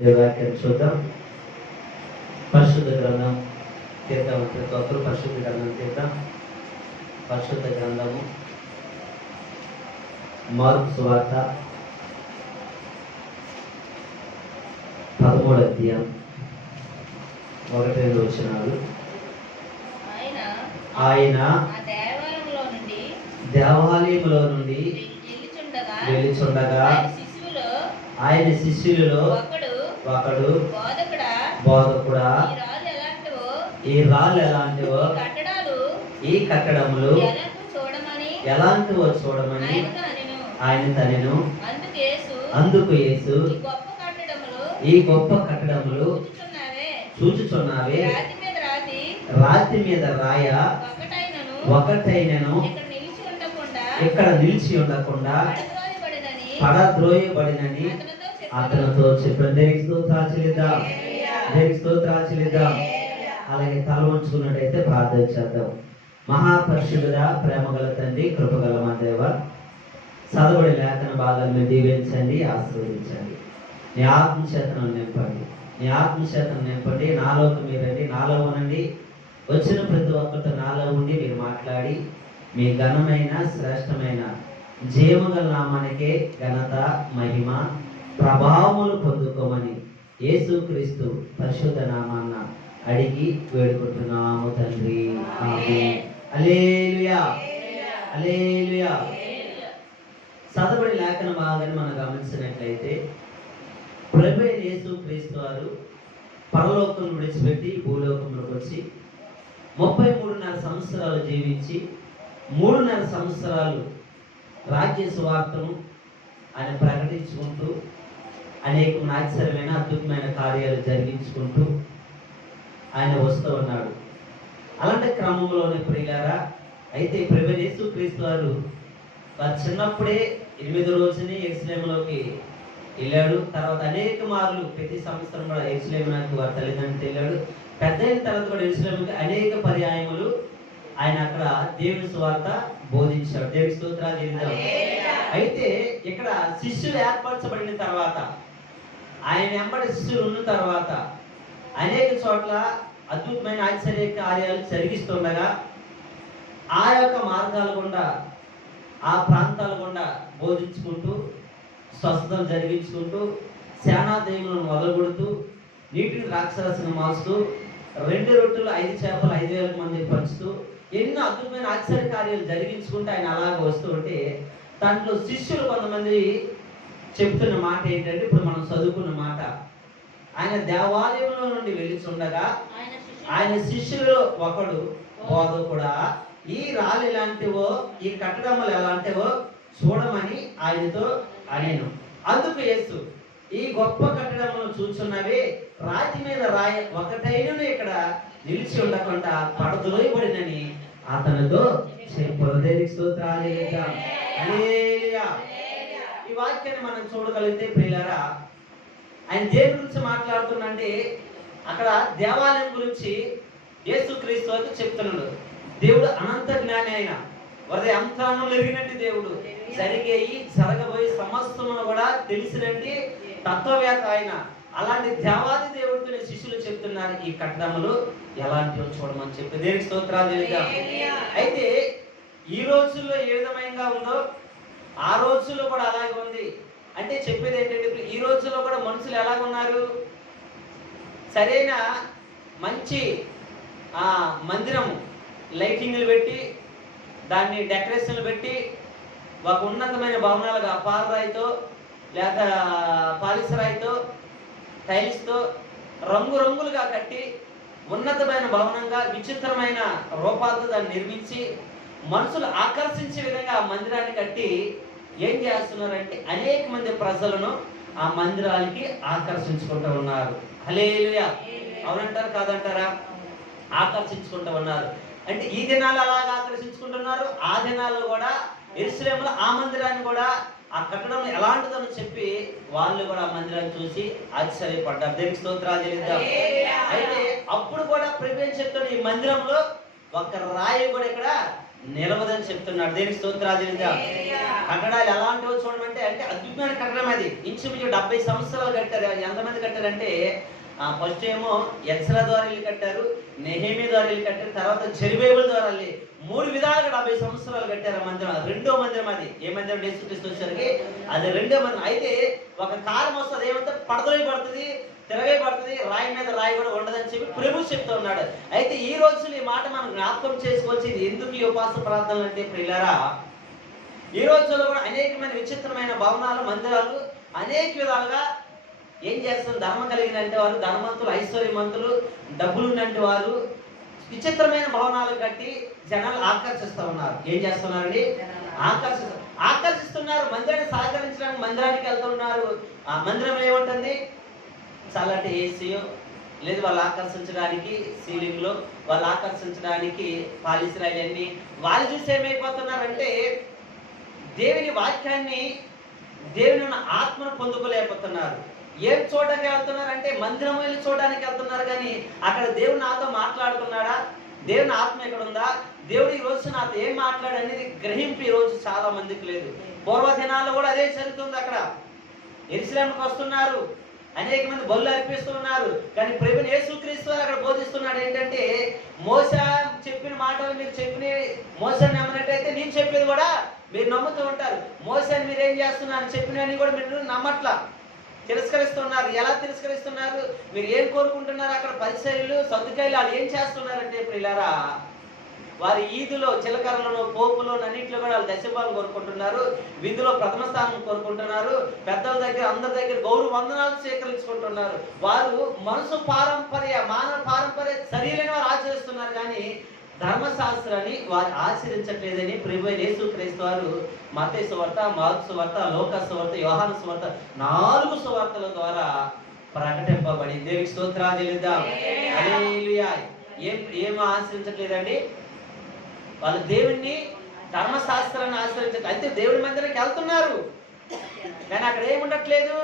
వాక్యం చూద్దాం. పరిశుద్ధ గ్రంథం తీద్దాం. ప్రతి ఒక్కరు పరిశుద్ధ గ్రంథం తీద్దాం. పరిశుద్ధ గ్రంథము మార్కు సువార్త 13వ అధ్యాయం 1-2 వచనాలు. ఆయన దేవాలయంలో నుండి వెళ్ళుచుండగా ఆయన శిష్యులలో ఒకడు, బోధకుడా, ఈ రాళ్ళు ఎలాంటివో, ఈ కట్టడములు ఎలాంటివో చూడమని ఆయన తనను. అందుకు యేసు, ఈ గొప్ప కట్టడములు చూచుచున్నావే, రాతి మీద రాయ ఒకటైనను ఇక్కడ నిలిచి ఉండకుండా పడద్రోయబడినని అతనితో చెప్పాను. దేవునికి స్తోత్రాలు చెల్లిద్దాం. అలాగే తల ఉంచుకున్నట్టయితే ప్రార్థన చేద్దాం. మహాపరిశుద్ధుడా, ప్రేమగల తండ్రి, కృపగల మా దేవ, చదవడి లేఖన భాగాలను దీవించండి, ఆశీర్వదించండి. నీ ఆత్మచేతనం నింపండి, నీ ఆత్మచేతనం నింపండి. నాలోకి మీరండి, నాలో ఉండండి. వచ్చిన ప్రతి ఒక్కరితో నాలో ఉండి మీరు మాట్లాడి మీ ఘనమైన శ్రేష్టమైన జీవగల నామానికే ఘనత, మహిమ, ప్రభావములు పొందుకోమని యేసుక్రీస్తు పరిశుద్ధ నామాన్న అడిగి వేడుకుంటున్నాము తండ్రి. ఆమేన్. హల్లెలూయా, హల్లెలూయా. చదవబడి లేఖన భాగాన్ని మనం గమనించినట్లయితే ప్రభువైన యేసుక్రీస్తు వారు పరలోకం విడిచిపెట్టి భూలోకంలోకి వచ్చి 33.5 సంవత్సరాలు జీవించి 3.5 సంవత్సరాలు రాజ్య సువార్తను ఆయన ప్రకటించుకుంటూ అనేక ఆశ్చర్యమైన అద్భుతమైన కార్యాలు జరిగించుకుంటూ ఆయన వస్తూ ఉన్నాడు. అలాంటి క్రమంలోనే ప్రియులారా, అయితే ప్రభువైన యేసుక్రీస్తు వారు చిన్నప్పుడే 8వ రోజుని యెరూషలేములోకి వెళ్ళాడు. తర్వాత అనేక మార్లు ప్రతి సంవత్సరం కూడా యెరూషలేమునకు వారి తల్లిదండ్రులు వెళ్ళాడు. పెద్ద అయిన తర్వాత కూడా యెరూషలేముకి అనేక పర్యాయములు ఆయన అక్కడ దేవుని సువార్త బోధించాడు. దేవుని స్తోత్రాలు చెల్లిద్దాం. అయితే ఇక్కడ శిష్యులు ఏర్పరచబడిన తర్వాత, ఆయన వెంబడి శిష్యులు ఉన్న తర్వాత అనేక చోట్ల అద్భుతమైన ఆశ్చర్య కార్యాలు జరిగిస్తుండగా ఆ యొక్క మార్గాల గుండా, ఆ ప్రాంతాల గుండా బోధించుకుంటూ, స్వస్థతలు జరిగించుకుంటూ, సేనాదయములను మొదలుగొడుతూ, నీటిని ద్రాక్షరసను మారుస్తూ, 2 రొట్టెలు 5 చేపలు 5,000 మందికి పంచుతూ ఎన్నో అద్భుతమైన ఆశ్చర్య కార్యాలు జరిగించుకుంటూ ఆయన అలాగ వస్తూ ఉంటే దాంట్లో శిష్యులు కొంతమంది చెప్తున్న మాట ఏంటంటే, ఇప్పుడు మనం చదువుకున్న మాట, ఆయన దేవాలయంలో నుండి వెళ్ళుచుండగా ఆయన శిష్యులు ఒకడు, బోధకుడా, ఈ రాళ్ళు ఎలాంటివో, ఈ కట్టడములు ఎలాంటివో చూడమని ఆయనతో అనేను. అందుకు యేసు, ఈ గొప్ప కట్టడములను చూచున్నవే, రాతి మీద రాయ ఒకటైనను ఇక్కడ నిలిచి ఉండకుండా పడద్రోయబడినని అతనితో చెప్పారు. దేవునికి స్తోత్రాలు చెల్లిద్దాం. హల్లెలూయా. ఈ వాక్యాన్ని మనం చూడగలిగితే ప్రియులారా, ఆయన దేని గురించి మాట్లాడుతుందంటే అక్కడ దేవాలయం గురించి యేసుక్రీస్తు వారికి చెప్తున్నాడు. దేవుడు అనంత జ్ఞాని, అయిన వారి అంతరంగంలో ఎరిగినట్టు దేవుడు, జరిగేయి జరగబోయే సమస్తమును కూడా తెలిసినట్టు తత్వవేత్త ఆయన. అలాంటి దేవాది దేవుడితో శిష్యులు చెప్తున్నారు, ఈ కట్టడములు ఎలాంటివో చూడమని చెప్పి. దేవునికి స్తోత్రాలు చెల్లిద్దాం. అయితే ఈ రోజుల్లో ఏ విధంగా ఉందో ఆ రోజుల్లో కూడా అలాగే ఉంది. అంటే చెప్పేది ఏంటంటే, ఈ రోజుల్లో కూడా మనుషులు ఎలాగున్నారు, సరైన మంచి మందిరము లైటింగ్లు పెట్టి, దాన్ని డెకరేషన్లు పెట్టి, ఒక ఉన్నతమైన భవనాలుగా పాలరాయితో లేక పాలిసరాయితో టైల్స్తో రంగురంగులుగా కట్టి ఉన్నతమైన భవనంగా విచిత్రమైన రూపాలతో దాన్ని నిర్మించి మనుషులు ఆకర్షించే విధంగా ఆ మందిరాన్ని కట్టి ఏం చేస్తున్నారంటే అనేక మంది ప్రజలను ఆ మందిరానికి ఆకర్షించుకుంటూ ఉన్నారు. హల్లెలూయా. అవునంటారు కాదంటారా? ఆకర్షించుకుంటూ ఉన్నారు. అంటే ఈ దినాలు అలాగా ఆకర్షించుకుంటున్నారు. ఆ దినాల్లో కూడా యెరూషలేములో ఆ మందిరాన్ని కూడా, ఆ కట్టడం ఎలాంటిదని చెప్పి వాళ్ళు కూడా ఆ మందిరాన్ని చూసి ఆశ్చర్యపడ్డారు. దేవునికి స్తోత్రాలు చెల్లిద్దాం. అయితే అప్పుడు కూడా ప్రభువు చెప్తాడు, ఈ మందిరంలో ఒక రాయి కూడా ఇక్కడ నిలవదని చెప్తున్నాడు. దేనికి స్తోత్రాలు చెల్లిద్దాం. కట్టడాలు ఎలాంటివో చూడమంటే అంటే అద్భుతమైన కట్టడం అది. ఇంచుమించు 70 సంవత్సరాలు కట్టారు. ఎంతమంది కట్టారంటే ఫస్ట్ ఏమో ఎజ్రా ద్వారా ఇల్లు కట్టారు, నెహెమీ ద్వారా ఇల్లు కట్టారు, తర్వాత జెరుబ్బాబెలు ద్వారా 3 విధాలుగా 70 సంవత్సరాలు కట్టారు మందిరం. అది రెండో మందిరం. అది ఏ మందిరం? యేసుక్రీస్తు వచ్చేసరికి అది రెండో మందిరం. అయితే ఒక కాలం వస్తుంది, ఏమంటే పడదలై పడుతుంది, తిరగే పడుతుంది, రాయి మీద రాయి కూడా ఉండదని చెప్పి ప్రభు చెప్తూ ఉన్నాడు. అయితే ఈ రోజులు ఈ మాట మనం జ్ఞాపకం చేసుకోవచ్చు. ఎందుకు ఈ ఉపవాస ప్రార్థనలు అంటే ప్రియులారా, ఈ రోజుల్లో కూడా అనేకమైన విచిత్రమైన భవనాలు, మందిరాలు అనేక విధాలుగా ఏం చేస్తారు? ధర్మం కలిగిన వారు, ధనవంతులు, ఐశ్వర్యవంతులు, డబ్బులున్నట్టు వారు విచిత్రమైన భవనాలు కట్టి జనాలు ఆకర్షిస్తూ ఉన్నారు. ఏం చేస్తున్నారండి? ఆకర్షిస్తున్నారు. మందిరాన్ని సహకరించడానికి మందిరానికి వెళ్తున్నారు. ఆ మందిరంలో ఏముంటుంది? చల్లటి ఏసీ, లేదు వాళ్ళు ఆకర్షించడానికి సీలింగ్ లో, వాళ్ళు ఆకర్షించడానికి పాలిసిరాయిలు అన్ని వాళ్ళు చూసి ఏమైపోతున్నారంటే దేవుని వాక్యాన్ని, దేవుని ఉన్న ఆత్మను పొందుకోలేకపోతున్నారు. ఏం చూడడానికి వెళ్తున్నారు అంటే మందిరం వెళ్ళి చూడడానికి వెళ్తున్నారు, కానీ అక్కడ దేవుడు నాతో మాట్లాడుతున్నాడా, దేవుని ఆత్మ ఎక్కడ ఉందా, దేవుడు ఈ రోజు నాతో ఏం మాట్లాడనేది గ్రహింపు ఈ రోజు చాలా మందికి లేదు. పూర్వ దినాల్లో కూడా అదే జరుగుతుంది. అక్కడ యెరూషలేముకు వస్తున్నారు, అనేక మంది బలులు అర్పిస్తున్నారు, కానీ ప్రభువు యేసుక్రీస్తు అక్కడ బోధిస్తున్నాడు ఏంటంటే మోసే చెప్పిన మాటలు మీరు చెప్పిన మోసేని నమ్మినట్టయితే నేను చెప్పేది కూడా మీరు నమ్ముతూ ఉంటారు. మోసేని మీరు ఏం చేస్తున్నారు చెప్పినవన్నీ కూడా మీరు నమ్మట్లా, తిరస్కరిస్తున్నారు. ఎలా తిరస్కరిస్తున్నారు? మీరు ఏం కోరుకుంటున్నారు? అక్కడ పరిసయ్యులు, సద్దుకాయలు వాళ్ళు ఏం చేస్తున్నారంటే ప్రియులారా, వారి ఈదులో, చిలకరలను, పోపులో, అన్నింటిలో కూడా వాళ్ళు దశభాగం కోరుకుంటున్నారు, విందులో ప్రథమ స్థానం కోరుకుంటున్నారు, పెద్దల దగ్గర అందరి దగ్గర గౌరవ వందనాలు స్వీకరించుకుంటున్నారు. వారు మనసు పారంపర్య, మానవ పారంపర్య సరైన వారు ఆచరిస్తున్నారు, కానీ ధర్మశాస్త్రాన్ని వారు ఆచరించట్లేదని ప్రభువైన యేసుక్రీస్తు వారు మత్తయి సువార్త, మార్కు సువార్త, లూకా సువార్త, యోహాను సువార్త 4 సువార్తల ద్వారా ప్రకటింపబడింది. దేవునికి స్తోత్రాలు చెల్లిద్దాం. హల్లెలూయా. ఏం ఆచరించట్లేదండి? వాళ్ళు దేవుణ్ణి, ధర్మశాస్త్రాన్ని ఆచరించట్లేదు. అయితే దేవుడి మందిరానికి వెళ్తున్నారు, కానీ అక్కడ ఏముండట్లేదు.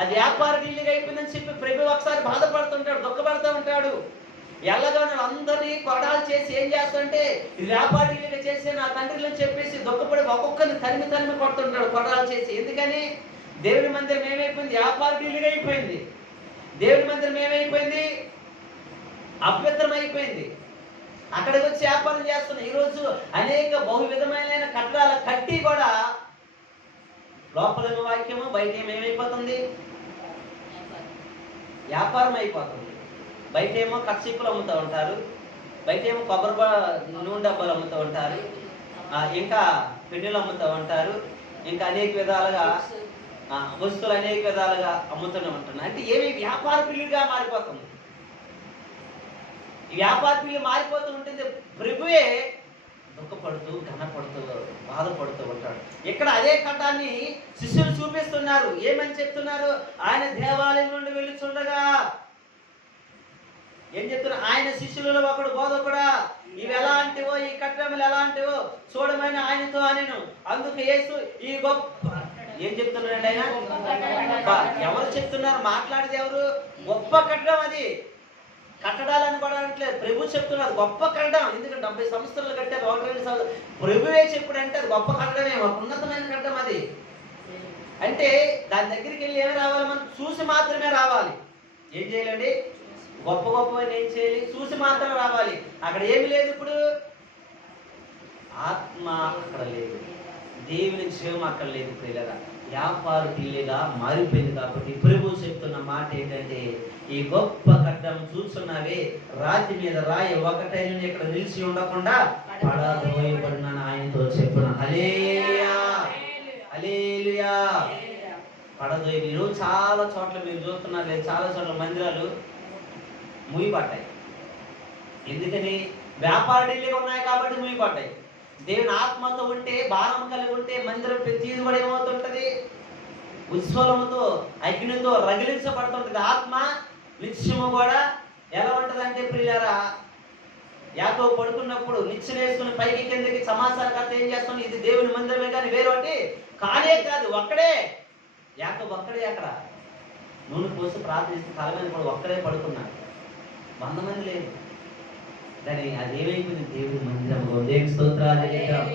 అది వ్యాపార డీలింగ్ అయిపోయిందని చెప్పి ప్రభు ఒకసారి బాధపడుతుంటాడు, దుఃఖపడుతూ ఉంటాడు. ఎల్లగానే అందరినీ కొరడాలు చేసి ఏం చేస్తుంటే ఇది వ్యాపారీలుగా చేసి నా తండ్రిని చెప్పేసి దుఃఖపడి ఒక్కొక్కరిని తరిమి కొడుతుంటాడు కొరడాలు చేసి. ఎందుకని? దేవుని మందిరం ఏమైపోయింది? వ్యాపారీలుగా అయిపోయింది. దేవుని మందిరం ఏమైపోయింది? అపవిత్రం అయిపోయింది. అక్కడికి వచ్చి వ్యాపారం చేస్తున్నాం. ఈరోజు అనేక బహు విధమైన కట్టడాలు కట్టి కూడా లోపల వాక్యము, బయట ఏమైపోతుంది? వ్యాపారం అయిపోతుంది. బయట ఏమో కట్సిప్పులు అమ్ముతూ ఉంటారు, బయట ఏమో కొబ్బరి నూనె డబ్బాలు అమ్ముతూ ఉంటారు, ఇంకా పెన్నులు అమ్ముతూ ఉంటారు, ఇంకా అనేక విధాలుగా వస్తువులు అనేక విధాలుగా అమ్ముతూనే ఉంటున్నారు. అంటే ఏమి వ్యాపార పిల్లిగా మారిపోతుంది. ఈ వ్యాపార పిల్లి మారిపోతూ ఉంటుంది. ప్రభువే దుఃఖపడుతూ, ఘనపడుతూ, బాధపడుతూ ఉంటాడు. ఇక్కడ అదే కట్టాన్ని శిష్యులు చూపిస్తున్నారు. ఏమని చెప్తున్నారు? ఆయన దేవాలయం నుండి వెళ్ళుచుండగా ఏం చెప్తున్నారు? ఆయన శిష్యులలో ఒకడు బోధకుడా, ఇవి ఎలాంటివో, ఈ కట్టడములు ఎలాంటివో చూడమని ఆయనతో అనెను. అందుకు యేసు ఈ గొప్ప ఏం చెప్తున్నాడు? ఆయన ఎవరు చెప్తున్నారు? మాట్లాడేది ఎవరు? గొప్ప కట్టడం. అది కట్టడాలని కూడా అనట్లేదు, ప్రభు చెప్తున్నారు గొప్ప కట్టడం. ఎందుకంటే 70 సంవత్సరాలు కట్టారు, 1-2 సంవత్సరాలు. ప్రభువే చెప్పుడంటే అది గొప్ప కట్టడమే, ఒక ఉన్నతమైన కట్టడం అది. అంటే దాని దగ్గరికి వెళ్ళి ఏమి రావాలి? మనం చూసి మాత్రమే రావాలి. ఏం చేయాలండి? గొప్ప గొప్పని ఏం చేయాలి? చూసి మాత్రం రావాలి. అక్కడ ఏమి లేదు. ఇప్పుడు ఆత్మ అక్కడ లేదు, దేవుని జీవం అక్కడ లేదు. ప్రియులారా, వ్యాపార ఢిల్లీగా మారిపోయింది. కాబట్టి ప్రభు చెప్తున్న మాట ఏంటంటే ఈ గొప్ప కట్టడం చూస్తున్నావే, రాతి మీద రాయి ఒకటైన ఇక్కడ నిలిచి ఉండకుండా పడదోయబడిన ఆయనతో చెప్పున హల్లెలూయా, హల్లెలూయా. పడదోయ. ఈరోజు చాలా చోట్ల మీరు చూస్తున్నారు లేదు, చాలా చోట్ల మందిరాలు ముయ్యబడ్డాయి. ఎందుకని? వ్యాపార ఢిల్లీగా ఉన్నాయి కాబట్టి ముయ్యబడ్డాయి. దేవుని ఆత్మతో ఉంటే, భారం కలిగి ఉంటే మందిరం ప్రతిది కూడా ఏమవుతుంటది? ఉజ్వలముతో, అగ్నితో రగిలించబడుతుంటది. ఆత్మ నిత్యము కూడా ఎలా ఉంటదంటే ప్రియులారా, యాకోబు పడుకున్నప్పుడు నిచ్చెన వేసుకుని పైకి కిందకి సమాచారకర్త ఏం చేస్తాను? ఇది దేవుని మందిరమే కానీ వేరొకటి కానే కాదు. ఒక్కడే యాకోబు, ఒక్కడే అక్కడ నూనె పోసి ప్రార్థిస్తూ తల మీద కూడా ఒక్కడే పడుకున్నాడు. 100 మంది లేదు. కానీ అది ఏమైపోయింది? దేవుడి మందిరంలో. దేవుని స్తోత్రాలు చెల్లిద్దాం.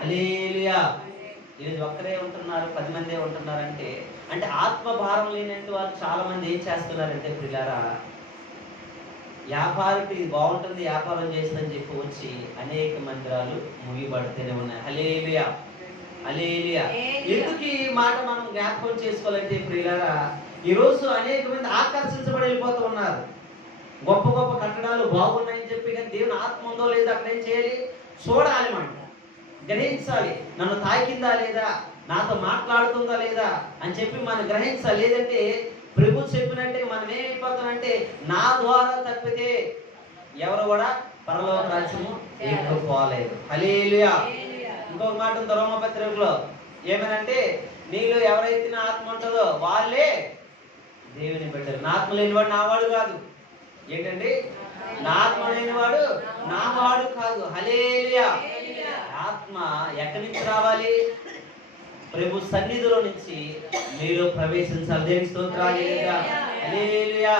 హల్లెలూయా. ఈరోజు ఒక్కరే ఉంటున్నారు, 10 మందే ఉంటున్నారంటే, అంటే ఆత్మ భారం లేనంటే వాళ్ళు చాలా మంది ఏం చేస్తున్నారంటే ప్రియులారా, వ్యాపారం ఇది బాగుంటుంది, వ్యాపారం చేస్తుందని చెప్పి వచ్చి అనేక మందిరాలు ముగిపడుతూనే ఉన్నాయి. హల్లెలూయా, హల్లెలూయా. ఎందుకు ఈ మాట మనం జ్ఞాపకం చేసుకోవాలంటే ప్రియులారా, ఈరోజు అనేక మంది ఆకర్షించబడి వెళ్ళిపోతూ ఉన్నారు. గొప్ప గొప్ప కట్టడాలు బాగున్నాయని చెప్పి, కానీ దేవుని ఆత్మ ఉందో లేదో అక్కడ ఏం చేయాలి? చూడాలి, మనం గ్రహించాలి. నన్ను తాకిందా లేదా, నాతో మాట్లాడుతుందా లేదా అని చెప్పి మనం గ్రహించాలి. లేదంటే ప్రభు చెప్పినట్టే మనం ఏమైపోతామంటే, నా ద్వారా తప్పితే ఎవరు కూడా పరలోక రాజ్యము ఎక్కకపోలేదు. హల్లెలూయా. ఇంకొక మాట ఉంది రోమపత్రికలో, ఏమనంటే, నీలో ఎవరైతే నా ఆత్మ ఉంటుందో వాళ్ళే దేవుని బిడ్డలు. నా ఆత్మ లేనివాడు నావాడు కాదు. ఏంటండి? నా ఆత్మ లేనివాడు నావాడు కాదు. హల్లెలూయా. ఆత్మ ఎక్కడి నుంచి రావాలి? ప్రభు సన్నిధిలో నుంచి మీలో ప్రవేశించాలి. దేవుని స్తోత్రాలు. హల్లెలూయా.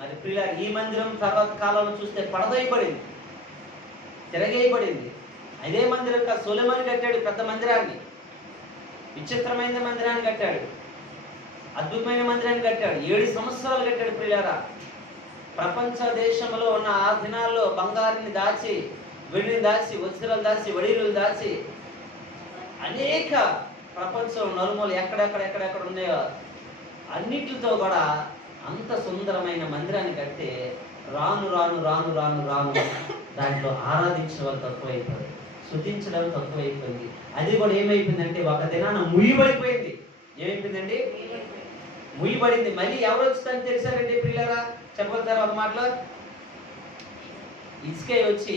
మరి ప్రియులారా, ఈ మందిరం తర్వాత కాలంలో చూస్తే పడదైపడింది, తిరగేయబడింది. అదే మందిరం సొలొమోను కట్టాడు, పెద్ద మందిరాన్ని, విచిత్రమైన మందిరాన్ని కట్టాడు, అద్భుతమైన మందిరాన్ని కట్టాడు. 7 సంవత్సరాలు కట్టాడు. ప్రియులారా, ప్రపంచ దేశంలో ఉన్న ఆ దినాల్లో బంగారాన్ని దాచి, వెండిని దాచి, వజ్రాలు దాచి, వడిలు దాచి, అనేక ప్రపంచం నలుమూల ఎక్కడెక్కడ ఉన్నాయో అన్నిటితో కూడా అంత సుందరమైన మందిరాన్ని కడితే రాను రాను రాను రాను రాను దాంట్లో ఆరాధించే వాళ్ళు తక్కువైపోయింది, స్తుతించడం తక్కువైపోయింది. అది కూడా ఏమైపోయిందంటే ఒక దినాన ముయ్యబడిపోయింది. ఏమైపోయిందండి? ముయ్యబడింది. మళ్ళీ ఎవరు వచ్చి తెలిసారండి ప్రియులారా? చెప్పగలుగుతారా ఒక మాటలో? ఇసుకే వచ్చి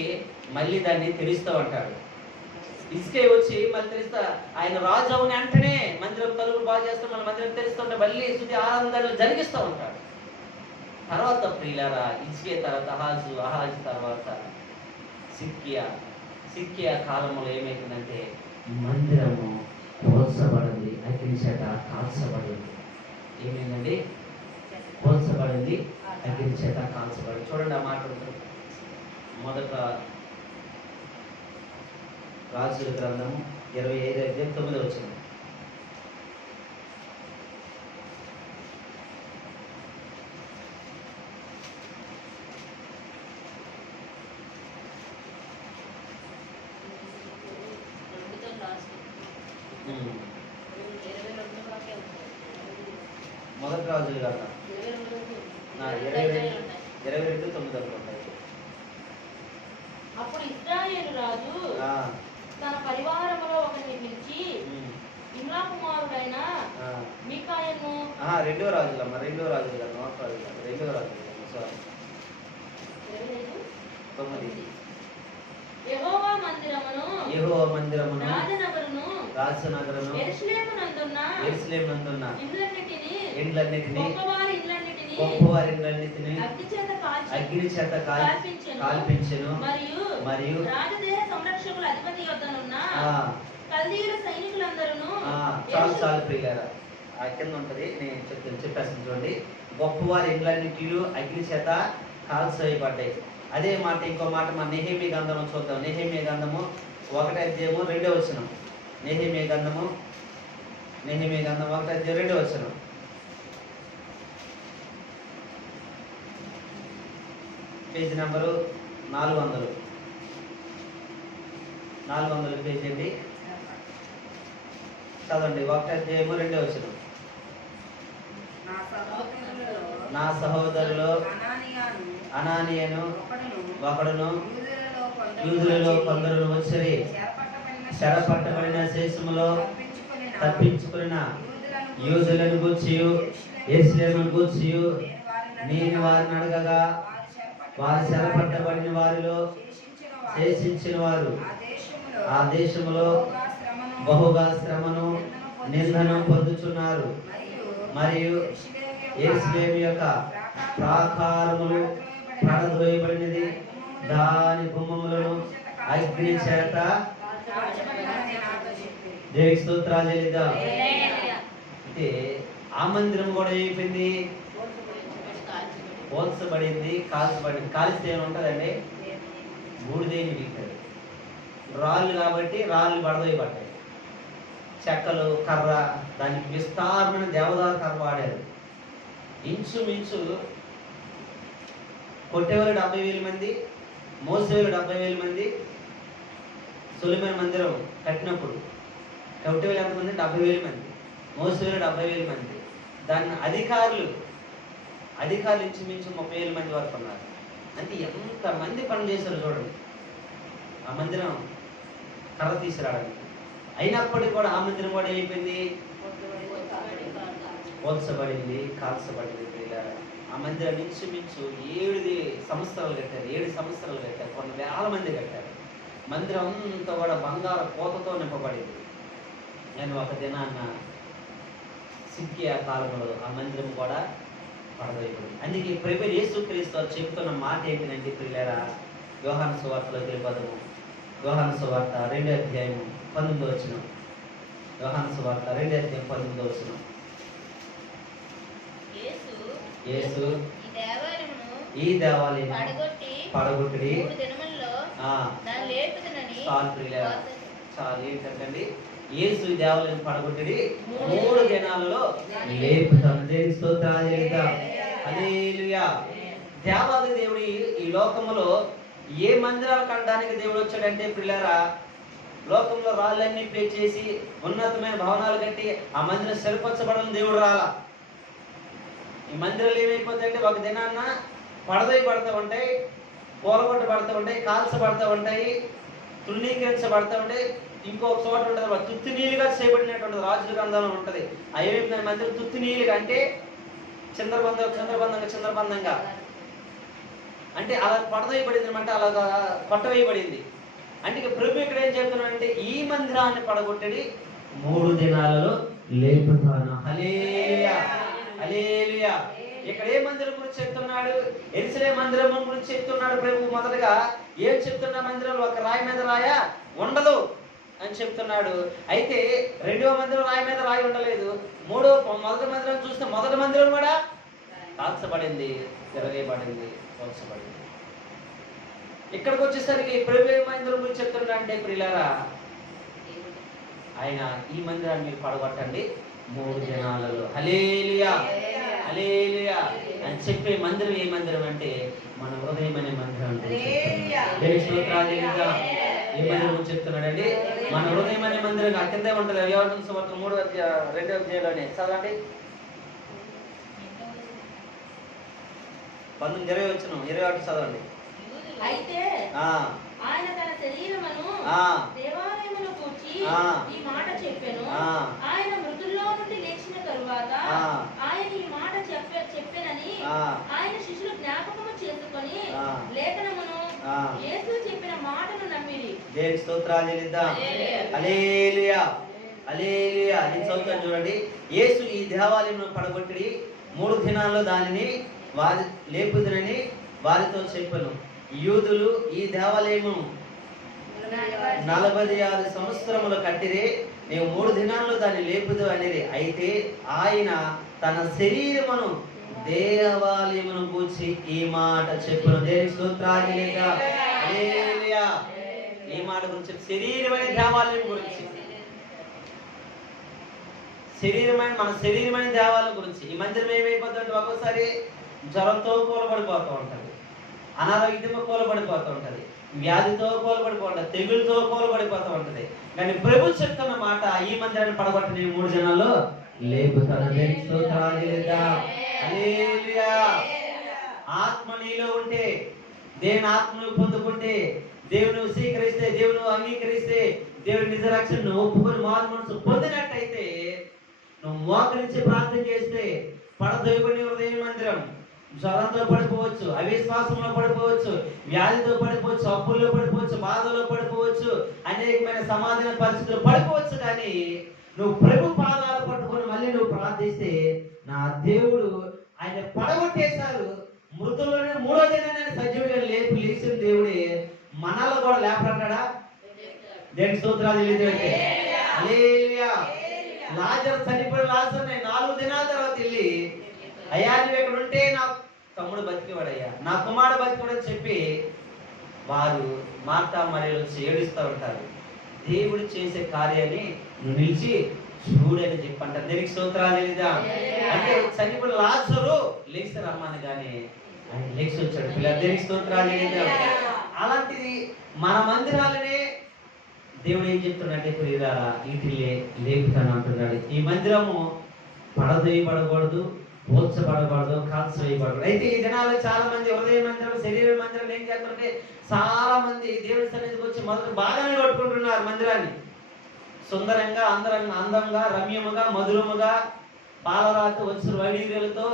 మళ్ళీ దాన్ని తెరుస్తూ ఉంటాడు. ఇసుకే వచ్చి మళ్ళీ తెరుస్తా, ఆయన రాజు అవుని అంటనే మందిరం తలుపులు బాగా చేస్తాం, మన మందిరం తెరుస్తుంటే మళ్ళీ స్తుతి ఆనందాలు జరిగిస్తూ ఉంటాడు. తర్వాత ప్రియులారా, ఇసుకే తర్వాత అహాజు తర్వాత సిక్కియా కాలంలో ఏమైతుందంటే మందిరము కోల్చబడింది, అగ్ని చేత కాల్చబడింది. ఏమైందండి? కోల్చబడింది, అగ్ని చేత కాల్చబడింది. చూడండి ఆ మాట మొదట రాజుల గ్రంథము 25:9 వచ్చింది. మొదటి రాజులు కదా 22:9 ఉంటాయి. అప్పుడు ఇశ్రాయేలు రాజు తన పరివారములో ఒకరిని పిలిచి, ఇమ్లా కుమారుడైన మీకాయను. రెండో రాజులమ్మ, రెండో రాజులు కదా, రెండో రాజులు 9. యెహోవా మందిరమును రాజనగరును యెరూషలేమునందున్న ఇండ్లన్నిటిని గొప్పవారి ఇండ్లన్నిటిని అగ్ని చేత కాల్పించెను. మరియు రాజదేహ సంరక్షకుల అధిపతి యొద్దనున్న కల్దీయుల సైనికులందరూ. చాలు ప్రియులారా, ఆ కింద ఉంటది, నేను చెప్పేస్తాను చూడండి. గొప్పవారి ఇండ్లన్నిటిలో అగ్ని చేత కాల్చేయబడ్డాయి. అదే మాట ఇంకో మాట మన నెహెమీయా గ్రంథము చూద్దాం. నెహెమీయా గ్రంథము 1:2 నెహెమీయా గ్రంథము 1:2 పేజీ నెంబరు 400 పేజీ అండి. చదవండి. 1:2 నా సహోదరులు అనానీయను ఒకడును యూదులలో కొందరు వచ్చి చెరపట్టబడిన శేషములో తప్పించుకున్న యూదులను గూర్చి యెరూషలేమును గూర్చి నేను వారిని అడగగా, వారు చెరపట్టబడిన వారిలో శేషించిన వారు ఆ దేశములో బహుగా శ్రమను నిందను పొందుచున్నారు. మరియు యెరూషలేము యొక్క ప్రాకారములు పడద్రోయబడినది, దాని గుమ్మములను అగ్ని చేత. దేవునికి స్తోత్రాలు చెల్లిద్దాం. అంటే ఆ మందిరం కూడా అయిపోయింది, కోల్చబడింది, కాల్చబడింది. కాల్చితే ఏమి ఉంటుందండి? బూడిదేని వీకాడు. రాళ్ళు కాబట్టి రాళ్ళు పడదోయి పడ్డాయి. చెక్కలు, కర్ర, దానికి విస్తారమైన దేవదారు కర్ర వాడారు. ఇంచుమించు కొట్టేవాళ్ళు 70,000 మంది, మోసేవాళ్ళు 70,000 మంది. సొలొమోను మందిరం కట్టినప్పుడు కొట్టేవాళ్ళు ఎంతమంది? 70,000 మంది, మోసేవాళ్ళు 70,000 మంది. దాని అధికారులు ఇంచుమించు 30,000 మంది వరకు ఉన్నారు. అంటే ఎంతమంది పని చేశారు చూడండి ఆ మందిరం కర్ర తీసుకురావడానికి. అయినప్పటికీ కూడా ఆ మందిరం కూడా అయిపోయింది, పోల్చబడింది, కాల్చబడింది. ఆ మందిరం ఇంచుమించు 7 సంవత్సరాలు కట్టారు. 7 సంవత్సరాలు కట్టారు. కొన్ని వేల మంది కట్టారు. మందిరం అంతా కూడా బంగారు కోతతో నింపబడింది. నేను ఒక దినాన్న సిద్కియా కాలంలో ఆ మందిరం కూడా పడదైపోయింది. అందుకే ప్రభు యేసుక్రీస్తు వారు చెప్తున్న మాట ఏంటంటే ప్రియులారా, యోహాను సువార్తలోకి వెళ్ళిపోదాము. యోహాను సువార్త 2వ అధ్యాయం 19వ వచనం. యోహాను సువార్త 2వ అధ్యాయం 19వ వచనం. యేసు ఈ దేవాలయం పడగొట్టి చాలు ఏంటండి, యేసు ఈ దేవాలయం పడగొట్టి 3 దినాలలో లేపుతాను. దేవుని స్తోత్రాలు చెల్లిద్దాం. హల్లెలూయా. దేవాది దేవుడు ఈ లోకములో ఏ మందిరాలు కట్టడానికి దేవుడు వచ్చాడంటే ప్రియులారా, లోకంలో రాళ్ళన్నీ పే చేసి ఉన్నతమైన భవనాలు కట్టి ఆ మందిరం సరిపరచబడాలని దేవుడు రాలా. ఈ మందిరాలు ఏమైపోతాయంటే ఒక దినాన్న పడతా ఉంటాయి, కూలగొట్టబడతా ఉంటాయి, కాల్చబడతా ఉంటాయి, తృణీకరించబడతా ఉంటాయి. ఇంకొక చోట ఉంటుంది తుత్తి నీళ్ళుగా చేయబడినట్టు ఉంటుంది. రాజుల గ్రంథంలో ఉంటుంది. అవేమి మందిరం తుత్తి నీళ్ళుగా అంటే చంద్రబంధంగా అంటే అలా పడవేయబడింది అనమాట, అలాగా కొట్టవేయబడింది. అంటే ప్రభు ఇక్కడ ఏం చెప్తున్నాడంటే ఈ మందిరాన్ని పడగొట్టడి 3 దినాలలో లేపుతాను. హల్లెలూయా, హల్లెలూయా. ఇక్కడ ఏ మందిరం గురించి చెప్తున్నాడు? యెరూషలేము మందిరం గురించి చెప్తున్నాడు ప్రభు. మొదటగా ఏం చెప్తున్నా, మందిరంలో ఒక రాయి మీద రాయ ఉండదు అని చెప్తున్నాడు. అయితే 2వ మందిరం రాయి మీద రాయి ఉండలేదు. మొదటి మందిరం చూస్తే మొదటి మందిరం కూడా కాల్చబడింది, తిరగేయబడింది, పోల్చబడింది. ఇక్కడికి వచ్చేసరికి ప్రభు ఏ మందిరం గురించి చెప్తున్నాడు అంటే ప్రియులారా, ఆయన ఈ మందిరాన్ని మీరు పడగొట్టండి 3 దినాలలో. హల్లెలూయా, హల్లెలూయా అని చెప్పే మందిరం ఏ మందిరం అంటే మన హృదయం అనే మందిరం. ఏ మందిరం చెప్తున్నాడండి? మన హృదయం అనే మందిరం. కిందే ఉంటుంది యోహాను సువార్త 3వ అధ్యాయం 2వ అధ్యాయంలోనే చదవండి. 19-20 వచనం 21 చదవండి. అయితే ఆయన తన శరీరమును దేవాలయములో కూర్చి ఈ మాట చెప్పెను. ఆయన మృతుల్లో నుండి లేచిన తరువాత ఆయన ఈ మాట చెప్పెనని ఆయన శిష్యులు జ్ఞాపకము చేసుకొని లేఖనమును యేసు చెప్పిన మాటను నమ్మిరి. దేవుని స్తోత్రాలు చెల్లిద్దాం. హల్లెలూయా, హల్లెలూయా. నేను చదువుతాను చూడండి. యేసు ఈ దేవాలయమును పడగొట్టి 3 దినాల్లో దానిని లేపుదునని వారితో చెప్పెను. యూదులు ఈ దేవాలయము 46 సంవత్సరములు కట్టిరే, నేను 3 దినాల్లో దాన్ని లేపుదు అనేది. అయితే ఆయన తన శరీరమును దేవాలయమును గూర్చి ఈ మాట చెప్పును. దేవుని స్తోత్రాలు హల్లెలూయా. ఈ మాట గురించి శరీరమైన దేవాలయం గురించి, మన శరీరమైన దేవాలయం గురించి. ఈ మందిరం ఏమైపోతుందంటే ఒక్కోసారి జ్వరంతో కూలబడిపోతూ ఉంటుంది, అనారోగ్యంతో కూలబడిపోతూ ఉంటుంది, వ్యాధితో కూలబడిపోతుంది, తెగులతో కూలబడిపోతూ ఉంటుంది. కానీ ప్రభు చెప్తున్న మాట, ఈ మందిరాన్ని పడగొట్టి నేను 3 దినాల్లో లేపుతాను. ఆత్మ నీలో ఉంటే, దేవుని ఆత్మను పొందుకుంటే, దేవుని స్వీకరిస్తే, దేవుని అంగీకరిస్తే, దేవుని నిజ రక్షణను ఒప్పుకొని మారు మనసు పొందినట్టయితే, నువ్వు మోకరించి ప్రార్థన చేస్తే పడదొయ్యబడిన హృదయ మందిరం జ్వరంతో పడిపోవచ్చు, అవిశ్వాసంలో పడిపోవచ్చు, వ్యాధితో పడిపోవచ్చు, అప్పుల్లో పడిపోవచ్చు, బాధలో పడిపోవచ్చు, అనేకమైన సమాధాన పరిస్థితులు పడిపోవచ్చు. కానీ నువ్వు ప్రభు పాదాలు పట్టుకొని మళ్ళీ నువ్వు ప్రార్థిస్తే, నా దేవుడు ఆయన పడగొట్టేశారు, మృతుల్లోనే 3వ దినాన్ని సజీవుగా లేచిన దేవుడే మనలో కూడా లేపడతాడా? దేవుని స్తోత్రాలు తెలియజేయండి. హల్లెలూయా. లాజరు చనిపోయిన లాజరుని 4 దినాల తర్వాత వెళ్ళి, అయ్యా నువ్వు ఇక్కడ ఉంటే నా తమ్ముడు బతికేవాడయ్యా, నా కుమారుడు బతికేవాడని చెప్పి వారు మార్తా మరియలు వచ్చి ఏడుస్తూ ఉంటారు. దేవుడు చేసే కార్యాన్ని నువ్వు నిలిచి చూడని చెప్పంటారు. దేనికి స్తోత్రాలు తెలీదా? అంటే చనిపోయిన లాజరు లేచి రమ్మని కానీ ఆయన లేచి వచ్చాడు. పిల్లలు దేనికి స్తోత్రాలు తెలీదా? అలాంటిది మన మందిరాలనే దేవుడు ఏం చెప్తున్నాడంటే ప్రియులారా, వీటిలే లేపుతాను అంటున్నాడు. ఈ మందిరము పడదొయ్యబడకూడదు, పోల్చబడకూడదు, కాల్చవేయబడకూడదు. అయితే ఈ దినాల్లో చాలా మంది హృదయ మందిరం, శరీర మందిరం ఏం చేస్తారంటే చాలా మంది దేవుడి సన్నిధికి వచ్చి మొదలు బాగానే కట్టుకుంటున్నారు మందిరాన్ని. సుందరంగా, అందంగా, రమ్యముగా, మధురముగా, పాలరాత వచ్చిన వైడీర్యాలతో,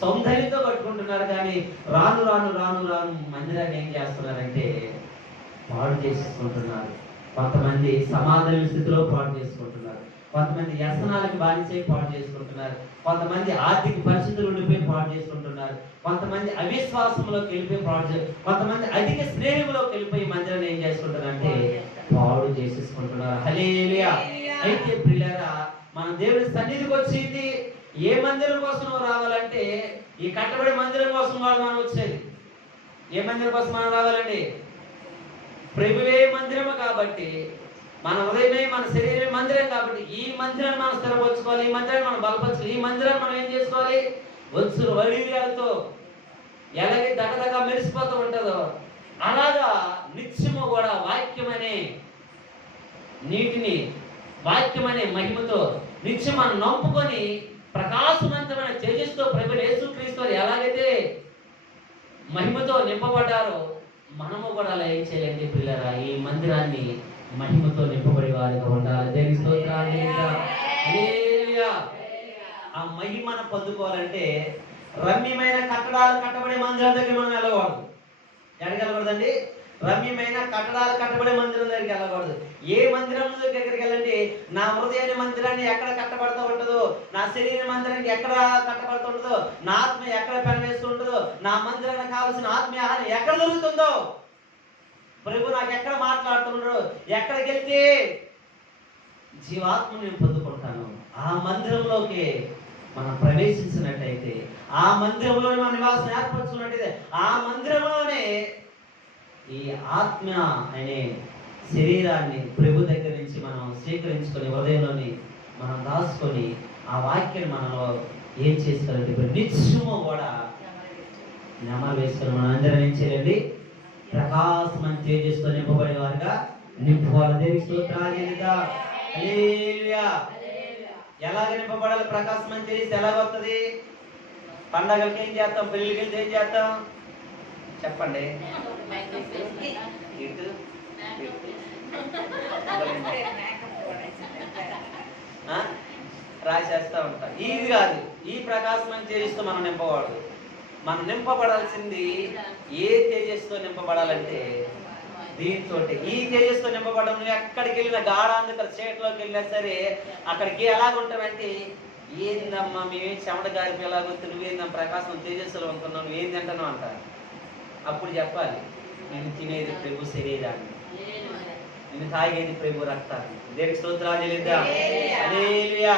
సౌందర్యంతో కట్టుకుంటున్నారు. కానీ రాను రాను రాను రాను మందిరాన్ని ఏం చేస్తున్నారంటే పాడు చేసుకుంటున్నారు. కొంతమంది సమాధాన స్థితిలో పాడు చేసుకుంటున్నారు, కొంతమంది వ్యసనాలకు బానిసై పాడు చేసుకుంటున్నారు, కొంతమంది ఆర్థిక పరిస్థితులు ఉండిపోయి పాడు చేసుకుంటున్నారు, కొంతమంది అవిశ్వాసంలోకి వెళ్ళిపోయి కొంతమంది అధిక శ్రేణులోకి వెళ్ళిపోయి మందిరాన్ని ఏం చేసుకుంటారంటే పాడు చేసేసుకుంటున్నారు. హల్లెలూయా. అయితే ప్రియులారా, మన దేవుడి సన్నిధికి వచ్చింది ఏ మందిరం కోసం రావాలంటే ఈ కట్టబడి మందిరం కోసం కాదు మనం వచ్చేది. ఏ మందిరం కోసం మనం రావాలండి? ప్రభువే మందిరము కాబట్టి, మన హృదయమే మన శరీరమే మందిరం కాబట్టి ఈ మందిరాన్ని మనం స్థిరపరచుకోవాలి, ఈ మందిరాన్ని మనం బలపరచాలి, ఈ మందిరాన్ని మనం ఏం చేసుకోవాలి? వచ్చు వైడూర్యాలతో ఎలాగే దగదగ మెరిసిపోతూ ఉంటుందో అలాగా నిత్యము కూడా వాక్యమనే నీటిని, వాక్యమనే మహిమతో నిత్యం మనం నంపుకొని ప్రకాశవంతమైన తేజస్సుతో ప్రభువైన యేసుక్రీస్తు వారు ఎలాగైతే మహిమతో నింపబడ్డారో మనము కూడా అలా ఏం చేయాలంటే పిల్లరా, ఈ మందిరాన్ని మహిమతో నింపబడి వారిగా ఉండాలి. దేవుని స్తోత్రాలు. హల్లెలూయా. ఆ మహిమను పొందుకోవాలంటే రమ్యమైన కట్టడాలు కట్టబడే మందిరాల దగ్గర మనం వెళ్ళకూడదు. ఎక్కడికి వెళ్ళకూడదండి? రమ్యమైన కట్టడాలు కట్టబడే మందిరం దగ్గరికి వెళ్ళకూడదు. ఏ మందిరం దగ్గరికి వెళ్ళండి? నా హృదయాన్ని మందిరాన్ని ఎక్కడ కట్టబడుతూ ఉంటుందో, నా శరీర మందిరానికి ఎక్కడ కట్టబడుతూ ఉంటుందో, నా ఆత్మ ఎక్కడ పెన వేస్తుంటుందో, నా మందిరానికి కావాల్సిన ఆత్మీయ ఆహారం ఎక్కడ దొరుకుతుందో, ప్రభు నాకు ఎక్కడ మాట్లాడుతున్నాడు, ఎక్కడికి వెళ్తే జీవాత్మ నేను పొందుకుంటాను, ఆ మందిరంలోకి మనం ప్రవేశించినట్టయితే, ఆ మందిరంలో మన నివాసం ఏర్పరచుకున్నట్టయితే, ఆ మందిరంలోనే ఈ ఆత్మ అనే శరీరాన్ని ప్రభు దగ్గర నుంచి మనం స్వీకరించుకొని హృదయంలోని మనం దాచుకొని ఆ వాక్యాన్ని మనలో ఏం చేసుకోవాలంటే ఇప్పుడు నిత్యము కూడా నెమలు వేసుకొని మనం అందరం ఏం చేయాలండి? ప్రకాశమని తేజస్సుతో నింపబడే వారుగా నింపుకోవాలి. దేవునికి స్తోత్రాలు. హల్లెలూయా. ఎలాగ నింపబడాలి? ప్రకాశమని తేజస్సు ఎలాగ వస్తుంది? పండగలకి ఏం చేస్తాం? పెళ్ళికి వెళ్తే ఏం చేస్తాం? చెప్పండి. రాసేస్తా ఉంటాం. ఇది కాదు, ఈ ప్రకాశం తేజస్తో మనం నింపబడదు. మనం నింపబడాల్సింది ఏ తేజస్తో నింపబడాలంటే దీంతో. ఈ తేజస్తో నింపబడడం, నువ్వు ఎక్కడికి వెళ్ళినా గాఢాంధకార చీకటిలోకి వెళ్ళినా సరే అక్కడికి ఎలాగుంటావంటే, ఏందమ్మా మేమేం చెమట గారిపి ఎలాగొస్తే నువ్వేందమ్మా ప్రకాశం తేజస్సులో ఉంటున్నావు, నువ్వేం తింటున్నావు అంటారు. అప్పుడు చెప్పాలి, నేను తినేది ప్రభు శరీరాన్ని, నేను తాగేది ప్రభు రక్తాన్ని. దేవునికి స్తోత్రాలు. హల్లెలూయా.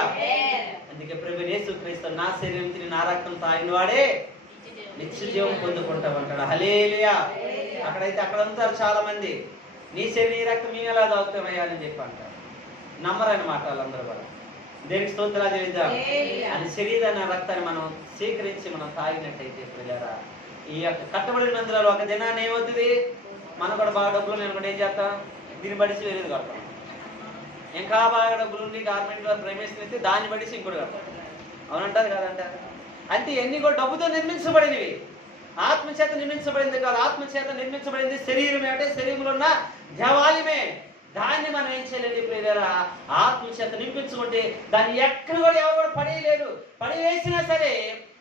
అందుకే ప్రభు యేసుక్రీస్తు నా శరీరం తిని నా రక్తం తాగిన వాడే నిత్య జీవం పొందుకుంటామంటాడు. హల్లెలూయా. అక్కడైతే అక్కడ ఉంటారు చాలా మంది, నీ శరీర రక్తం మేము ఎలా తాగుతామయ్యా అని చెప్పి అంటారు. నమ్మరన్నమాట వాళ్ళందరూ కూడా. దేవునికి స్తోత్రాలు. అని శరీరాన్ని రక్తాన్ని మనం స్వీకరించి మనం తాగినట్టయితే పిల్లరా, ఈ యొక్క కట్టబడిన మందిరాలు ఒక దినాన్ని ఏమవుతుంది? మనం కూడా బాగా డబ్బులు నేను కూడా ఏం చేస్తాం? దీన్ని బడిసి వేరేది కడతాం. ఇంకా బాగా డబ్బులు ఉంది గవర్నమెంట్లో ప్రమేషన్ అయితే దాన్ని బడిసి ఇంకోటి కడతాం. అవునంటారు కాదంటారు? అంటే ఇవన్నీ కూడా డబ్బుతో నిర్మించబడినవి, ఆత్మచేత నిర్మించబడింది కాదు. ఆత్మచేత నిర్మించబడింది శరీరమే, అంటే శరీరంలో ఉన్న దేవాలయమే. దాన్ని మనం ఏం చేయాలండి ప్రియులారా? ఆత్మచేత నింపించుకుంటే దాన్ని ఎక్కడ కూడా ఎవరు కూడా పడేయలేరు. పడివేసినా సరే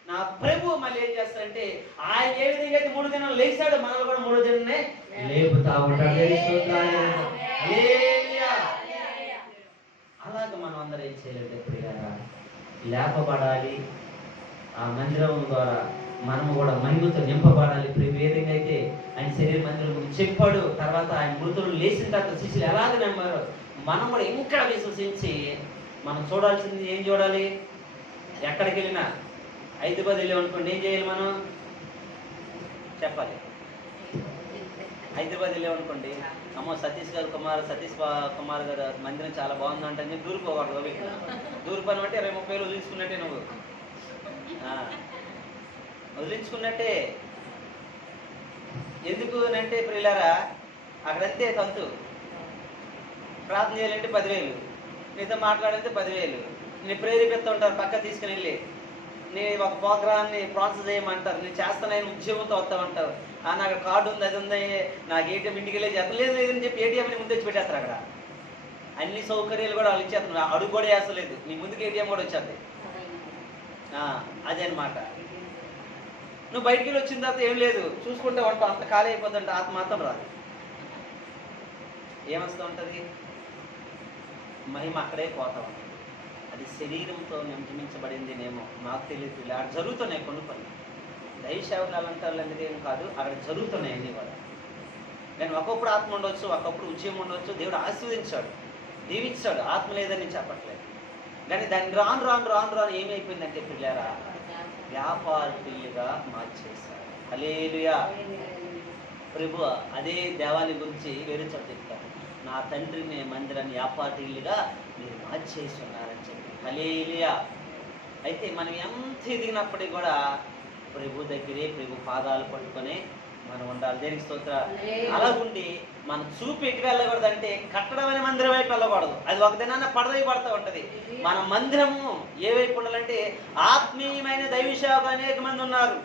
నా ప్రభు మళ్ళీ ఏం చేస్తాడంటే, ఆయన ఏ విధంగా అయితే 3 దినాలు లేచాడు, మనల్ని కూడా 3 దినాలనే లేపుతా ఉంటాడు. అలాగే మనం అందరం ఏం చేయాలంటే ప్రియులారా, లేపబడాలి. ఆ మందిరం ద్వారా మనము కూడా మహిమతో నింపబడాలి. ప్రభు ఏ విధంగా అయితే ఆయన శరీర మందిరం గురించి చెప్పాడు, తర్వాత ఆయన మృతులు లేచిన తర్వాత శిష్యులు ఎలాగ నమ్మారో మనం కూడా ఇంకా విశ్వసించి మనం చూడాల్సింది ఏం చూడాలి? ఎక్కడికి వెళ్ళినా హైదరాబాద్ వెళ్ళాం అనుకోండి, ఏం చేయాలి? మనం చెప్పాలి. హైదరాబాద్ వెళ్ళామనుకోండి, అమ్మో సతీష్ కుమార్ గారు మందిరం చాలా బాగుందంటే అని దూరిపోకూడదు. దూరిపోవడం అంటే 20-30 వేలు వదిలించుకున్నట్టే నువ్వు, వదిలించుకున్నట్టే. ఎందుకు అంటే ప్రియులారా, అక్కడంతే తంతు. ప్రార్థన చేయాలంటే 10,000, నీతో మాట్లాడాలంటే 10,000, నేను ప్రేరేపిస్తూ ఉంటారు పక్క తీసుకుని వెళ్ళి, నేను ఒక ప్రోగ్రాన్ని ప్రాసెస్ చేయమంటారు, నేను చేస్తానని ఉద్యోగంతో వస్తామంటారు. నాకు కార్డు ఉంది, అది ఉంది, నాకు ఏటీఎం ఇంటికి వెళ్ళి లేదు లేదని చెప్పి ఏటీఎంని ముందు వచ్చి పెట్టేస్తారు. అక్కడ అన్ని సౌకర్యాలు కూడా వాళ్ళు ఇచ్చేస్తారు, అడుగు కూడా వేస్తలేదు, నీ ముందుకు ఏటీఎం కూడా వచ్చేది. అదే అనమాట. నువ్వు బయటికి వెళ్ళి వచ్చిన తర్వాత ఏం లేదు, చూసుకుంటే ఉంటావు, అంత ఖాళీ అయిపోతుంటే ఆత్మ మాత్రం రాదు. ఏమొస్తూ ఉంటుంది? మహిమ అక్కడే పోతా ఉంటుంది. అది శరీరంతో నియమించబడిందినేమో నాకు తెలియదు. ఇలా జరుగుతున్నాయి కొన్ని పనులు. దైవ సేవకులు అంటారు అనేది ఏం కాదు, అక్కడ జరుగుతున్నాయి అన్నీ కూడా. కానీ ఒకప్పుడు ఆత్మ ఉండొచ్చు, ఒకప్పుడు ఉద్యమం ఉండొచ్చు. దేవుడు ఆశీర్వదించాడు, దీవించాడు, ఆత్మ లేదని నేను చెప్పట్లేదు. కానీ దాన్ని రాను రాను రాను రాను ఏమైపోయిందంటే పిల్లారా, వ్యాపారులుగా మార్చేశారు. హల్లెలూయా. ప్రభు అదే దేవాలయం గురించి వేరే చోట చెప్తారు, నా తండ్రిని మందిరాన్ని వ్యాపారులుగా మీరు మార్చేసి ఉన్నారని చెప్పి. హల్లెలూయా. అయితే మనం ఎంత ఎదిగినప్పటికీ కూడా ప్రభు దగ్గరే, ప్రభు పాదాలు పట్టుకొని మనం ఉండాలి. దేనికి స్తోత్రం. అలాగుండి మన చూపు ఎటు వెళ్ళకూడదు అంటే కట్టడం అనే మందిరం వైపు వెళ్ళకూడదు. అది ఒక దినాన్న పడదై పడుతూ ఉంటుంది. మన మందిరము ఏ వైపు ఉండాలంటే, ఆత్మీయమైన దైవ సేవకులు అనేక మంది ఉన్నారు,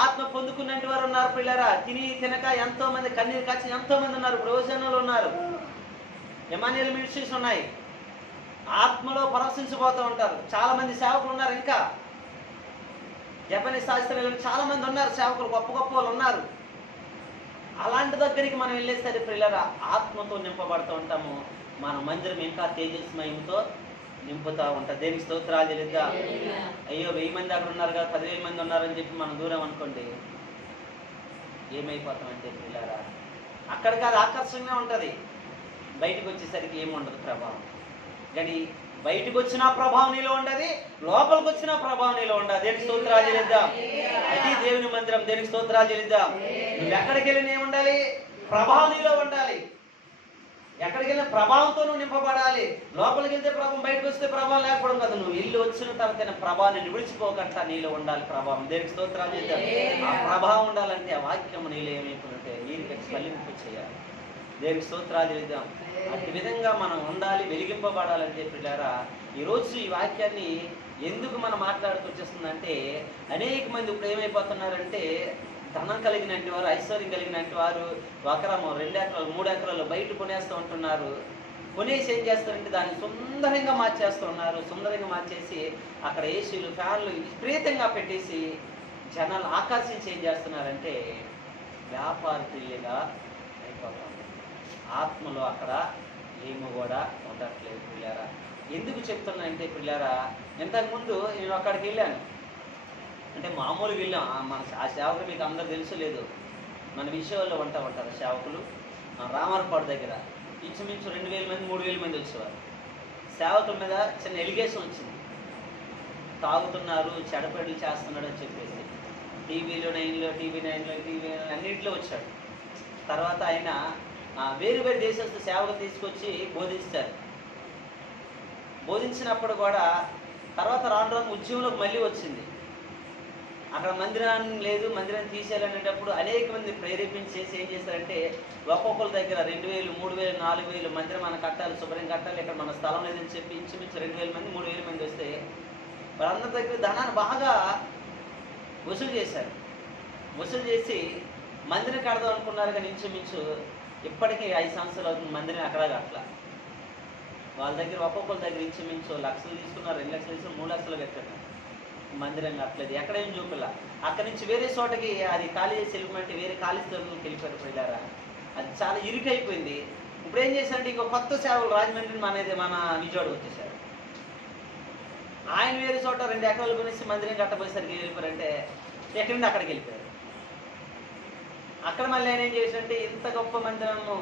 ఆత్మ పొందుకున్నట్టు వారు ఉన్నారు పిల్లరా. తిని తినక ఎంతో మంది కన్నీరు కాచి ఎంతో మంది ఉన్నారు. ప్రవచనాలు ఉన్నారు, ఎమాన్యుయల్ మినిస్ట్రీస్ ఉన్నాయి, ఆత్మలో పరవశించిపోతూ ఉంటారు. చాలా మంది సేవకులు ఉన్నారు. ఇంకా జపనీస్ శాస్త్రాలు చాలా మంది ఉన్నారు, సేవకులు గొప్ప గొప్ప వాళ్ళు ఉన్నారు. అలాంటి దగ్గరికి మనం వెళ్ళేసరి పిల్లరా ఆత్మతో నింపబడుతూ ఉంటాము. మన మందిరం ఇంకా తేజస్మయంతో నింపుతూ ఉంటుంది. దేనికి స్తోత్రాలు చెల్లిద్దా. అయ్యో 1000 మంది అక్కడ ఉన్నారు కదా, 10,000 మంది ఉన్నారని చెప్పి మనం దూరం అనుకోండి, ఏమైపోతామంటే పిల్లరా అక్కడికి అది ఆకర్షణగా ఉంటుంది, బయటకు వచ్చేసరికి ఏముండదు ప్రభావం. కానీ బయటకు వచ్చిన ప్రభావం నీలో ఉండదు, లోపలికి వచ్చిన ప్రభావం నీలో ఉండదు. దేనికి స్తోత్రాలు చెల్లిద్దాం. అది దేవుని మందిరం. దేనికి స్తోత్రాలు చెల్లిద్దాం. నువ్వు ఎక్కడికి వెళ్ళినా ఏముండాలి? ప్రభావం నీలో ఉండాలి. ఎక్కడికి వెళ్ళిన ప్రభావంతో నువ్వు నింపబడాలి. లోపలికి వెళ్తే ప్రభావం, బయటకు వస్తే ప్రభావం లేకపోవడం కదా. నువ్వు ఇల్లు వచ్చిన తర్వాత ప్రభావాన్ని విడిచిపోకుండా నీలో ఉండాలి ప్రభావం. దేనికి స్తోత్రాలు చేద్దాం. ఆ ప్రభావం ఉండాలంటే ఆ వాక్యం నీలో ఏమైపోతుంటే నీరు ఫలింపు చేయాలి. దేనికి స్తోత్రాలు చేద్దాం. అట్టి విధంగా మనం ఉండాలి, వెలిగింపబడాలంటే పిల్లారా ఈరోజు ఈ వాక్యాన్ని ఎందుకు మనం మాట్లాడుతూ వచ్చేస్తుందంటే, అనేక మంది ఇప్పుడు ఏమైపోతున్నారంటే, ధనం కలిగినట్టు వారు, ఐశ్వర్యం కలిగినట్టు వారు 1 ఎకరము 2 ఎకరాలు 3 ఎకరాలు బయట కొనేస్తూ ఉంటున్నారు. కొనేసి ఏం చేస్తారంటే దాన్ని సుందరంగా మార్చేస్తూ ఉన్నారు. సుందరంగా మార్చేసి అక్కడ ఏసీలు, ఫ్యాన్లు విపరీతంగా పెట్టేసి జనాలు ఆకర్షించి ఏం చేస్తున్నారంటే వ్యాపారతుల్యంగా అయిపోతారు. ఆత్మలో అక్కడ ఏమో కూడా ఉండట్లేదు పిల్లారా. ఎందుకు చెప్తున్నా అంటే పిల్లారా, ఇంతకుముందు నేను అక్కడికి వెళ్ళాను, అంటే మామూలుగా వెళ్ళాం. ఆ సేవకులు మీకు అందరూ తెలుసు లేదు, మన విషయాల్లో ఉంటారు సేవకులు. రామర్పాడు దగ్గర ఇంచుమించు 2,000 మంది 3,000 మంది వచ్చేవారు. సేవకుల మీద చిన్న ఎలిగేషన్ వచ్చింది, తాగుతున్నారు, చెడపెడలు చేస్తున్నాడు అని చెప్పేసి. టీవీ నైన్లో అన్నింటిలో వచ్చాడు. తర్వాత ఆయన వేరు వేరు దేశస్తు సేవకు తీసుకొచ్చి బోధించారు. బోధించినప్పుడు కూడా తర్వాత రాను రాను ఉద్యమంలోకి మళ్ళీ వచ్చింది. అక్కడ మందిరాన్ని లేదు, మందిరాన్ని తీసేయాలనేటప్పుడు అనేక మంది ప్రేరేపించి చేసి ఏం చేశారంటే, ఒక్కొక్కరి దగ్గర 2,000, 3,000, 4,000 మందిరం మనం కట్టాలి, శుభ్రం కట్టాలి, ఇక్కడ మన స్థలం లేదని చెప్పి ఇంచుమించు 2,000 మంది 3,000 మంది వస్తే వాళ్ళందరి దగ్గర ధనాన్ని బాగా వసూలు చేశారు. వసూలు చేసి మందిరం కడదాం అనుకున్నారు. కానీ ఇంచుమించు ఇప్పటికీ 5 సంవత్సరాలు అవుతుంది మందిరం అక్కడ అట్లా. వాళ్ళ దగ్గర ఒక్కొక్కరి దగ్గర ఇంచుమించు 1 లక్షలు తీసుకున్నారు, 2 లక్షలు తీసుకున్నారు, 3 లక్షలు కట్టారు. మందిరం కట్టలేదు, ఎక్కడేం చూపిలా. అక్కడి నుంచి వేరే చోటకి అది ఖాళీ చేసి వెళ్ళిపోమంటే వేరే ఖాళీ స్థలంలోకి వెళ్ళిపోయారు పిల్లారా. అది చాలా ఇరుకైపోయింది. ఇప్పుడు ఏం చేశారంటే ఇంకో కొత్త సేవలు రాజమండ్రి మన విజయవాడ వచ్చేసారు. ఆయన వేరే చోట 2 ఎకరాలు కొనేసి మందిరం కట్టబోయేసరికి వెళ్ళిపోయారంటే ఎక్కడి నుండి అక్కడికి వెళ్ళిపోయారు. అక్కడ మళ్ళీ ఆయన ఏం చేశారంటే, ఇంత గొప్ప మందిరము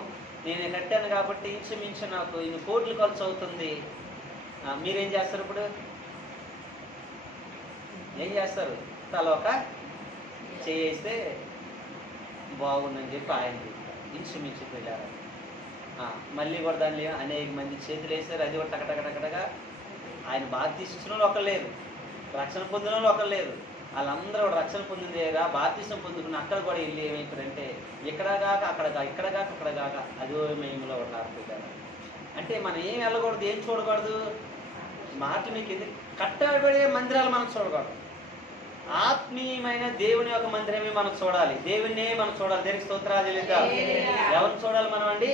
నేను కట్టాను కాబట్టి ఇంచుమించు నాకు ఇన్ని కోట్లు ఖర్చు అవుతుంది, మీరేం చేస్తారు? ఇప్పుడు ఏం చేస్తారు? తల ఒక చేస్తే బాగుందని చెప్పి ఆయన ఇంచుమించు పిల్లారు. మళ్ళీ కూడా దాన్ని అనేక మంది చేతులు వేసారు. అది కూడా టకటకటకటగా ఆయన బాప్తీసం వాళ్ళు ఒకరు లేరు, రక్షణ పొందిన వాళ్ళు ఒకరు లేరు. వాళ్ళందరూ కూడా రక్షణ పొందిందేగా బాప్తీసం పొందుకుని అక్కడ కూడా వెళ్ళి ఏమైపోయారంటే ఇక్కడ కాక అక్కడ కాక, ఇక్కడ కాక అక్కడ కాక అదో మహిమలో ఉన్నారు పిల్లలు. అంటే మనం ఏం వెళ్ళకూడదు, ఏం చూడకూడదు, మాటలు మీకు ఎందుకు కట్టబడే మందిరాలు మనం చూడకూడదు. ఆత్మీయమైన దేవుని యొక్క మందిరమే మనం చూడాలి, దేవునే మనం చూడాలి. దేనికి స్తోత్రాలు చెల్లిద్దాం. ఎవరిని చూడాలి మనం అండి?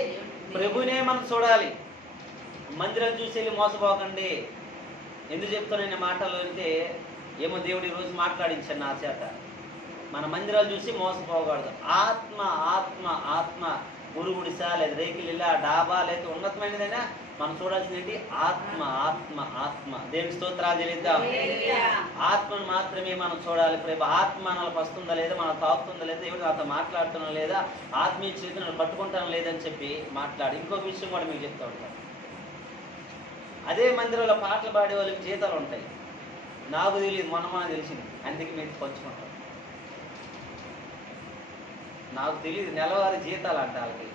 ప్రభునే మనం చూడాలి. మందిరం చూసి వెళ్ళి మోసపోకండి. ఎందుకు చెప్తాను మాటలు అంటే, ఏమో దేవుడు ఈరోజు మాట్లాడించాను నా చేత. మన మందిరాలు చూసి మోసపోకూడదు. ఆత్మ ఆత్మ ఆత్మ గురుగుడిసా లేదా రేకిలిలా డాబా లేదా ఉన్నతమైనదైనా మనం చూడాల్సింది ఆత్మ ఆత్మ ఆత్మ. దేవుని స్తోత్రాలు చెల్లిద్దాం. ఆత్మను మాత్రమే మనం చూడాలి. ప్రభు ఆత్మ మనకు వస్తుందా లేదా, మనం తాకుతుందా లేదా, దేవుడు నాతో మాట్లాడుతున్నా లేదా, ఆత్మీయ చేతులను పట్టుకుంటాను లేదని చెప్పి మాట్లాడి. ఇంకొక విషయం కూడా మీకు చెప్తూ ఉంటాను. అదే మందిరంలో పాటలు పాడే వాళ్ళకి జీతాలు ఉంటాయి. నాకు తెలియదు, మొన్న తెలిసింది, అందుకే మీరు పంచుకుంటాం. నాకు తెలియదు, నెలవారీ జీతాలు అంట వాళ్ళకి.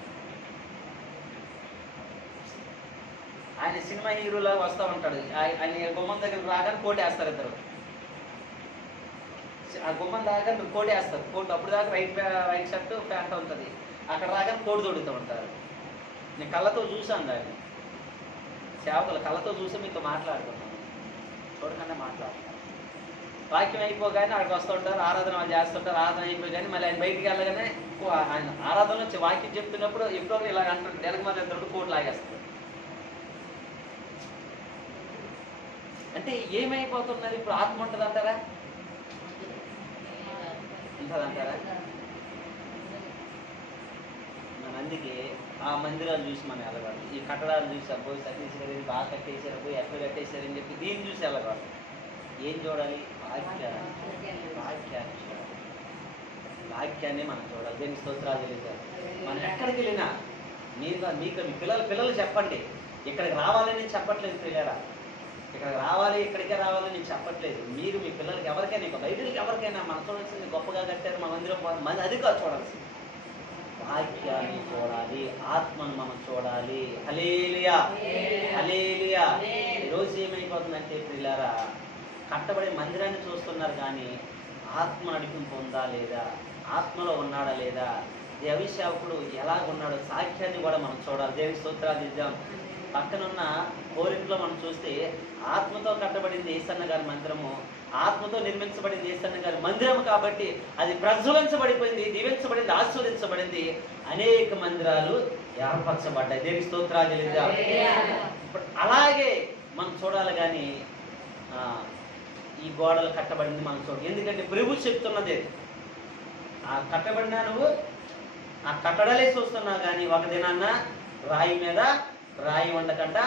ఆయన సినిమా హీరోలా వస్తూ ఉంటాడు. ఆయన గుమ్మం దగ్గర రాగానే కోటేస్తారు ఇద్దరు. ఆ గుమ్మం దాకా కోటేస్తారు. కోట్ అప్పుడు దాకా వైట్ షర్ట్ ప్యాంట్ ఉంటుంది. అక్కడ రాగానే కోటు తోడుతూ ఉంటారు. నేను కళ్ళతో చూశాను దాన్ని. సేవకులు కళ్ళతో చూసి మీతో మాట్లాడుతున్నాను, చూడకుండా మాట్లాడుతున్నాను. వాక్యం అయిపోగానే అక్కడికి వస్తూ ఉంటారు, ఆరాధన వాళ్ళు చేస్తుంటారు. ఆరాధన అయిపోగానే మళ్ళీ ఆయన బయటికి వెళ్ళగానే ఆయన ఆరాధన వచ్చి వాక్యం చెప్తున్నప్పుడు ఎప్పుడో ఇలా అంటారు, వెనక మంది ఇద్దరు కోట్ లాగేస్తారు. అంటే ఏమైపోతున్నది ఇప్పుడు? ఆత్మ ఉంటుంది అంటారా? ఉంటుందంటారా? అందుకే ఆ మందిరాలు చూసి మనం వెళ్ళకూడదు. ఈ కట్టడాలు చూసి పోయి సతీశ్వరి బాగా కట్టేసారు, పోయి ఎక్కడ కట్టేశారని చెప్పి దీన్ని చూసి వెళ్ళకూడదు. ఏం చూడాలి? వాక్యాన్ని చూడాలి. వాక్యాన్ని మనం చూడాలి. దేనికి స్తోత్రాలు చెల్లించాలి. మనం ఎక్కడికి వెళ్ళినా మీకు మీ పిల్లలు చెప్పండి. ఇక్కడికి రావాలని నేను చెప్పట్లేదు పిల్లరా, ఇక్కడికి రావాలి ఇక్కడికే రావాలని నేను చెప్పట్లేదు. మీరు మీ పిల్లలకి ఎవరికైనా, ఇంకా బయటకి ఎవరికైనా మనం చూడాల్సింది గొప్పగా కట్టారు మా మందిరం, అది కాదు చూడాల్సింది. వాక్యాన్ని చూడాలి, ఆత్మను మనం చూడాలి. హల్లెలూయా హల్లెలూయా. ఈరోజు ఏమైపోతుందంటే పిల్లారా, కట్టబడే మందిరాన్ని చూస్తున్నారు కానీ ఆత్మ నడిపింపు ఉందా లేదా, ఆత్మలో ఉన్నాడా లేదా, దేవసేవకుడు ఎలా ఉన్నాడో సాక్ష్యాన్ని కూడా మనం చూడాలి. దేవుని స్తోత్రాలు ఇద్దాం. పక్కనున్న కోరింట్లో మనం చూస్తే ఆత్మతో కట్టబడింది యేసన్న గారి మందిరము, ఆత్మతో నిర్మించబడింది యేసన్న గారి మందిరం. కాబట్టి అది ప్రజ్వలించబడిపోయింది, దీవించబడింది, ఆశీర్వదించబడింది. అనేక మందిరాలు ఏర్పరచబడ్డాయి. దేవుని స్తోత్రాలు చెల్లిద్దాం. ఇప్పుడు అలాగే మనం చూడాలి కానీ ఈ గోడలు కట్టబడింది మనం చూడాలి. ఎందుకంటే ప్రభు చెప్తున్నది, ఆ కట్టబడినా నువ్వు ఆ కట్టడలే చూస్తున్నావు కానీ ఒక దినాన్న రాయి మీద రాయి ఉండకుండా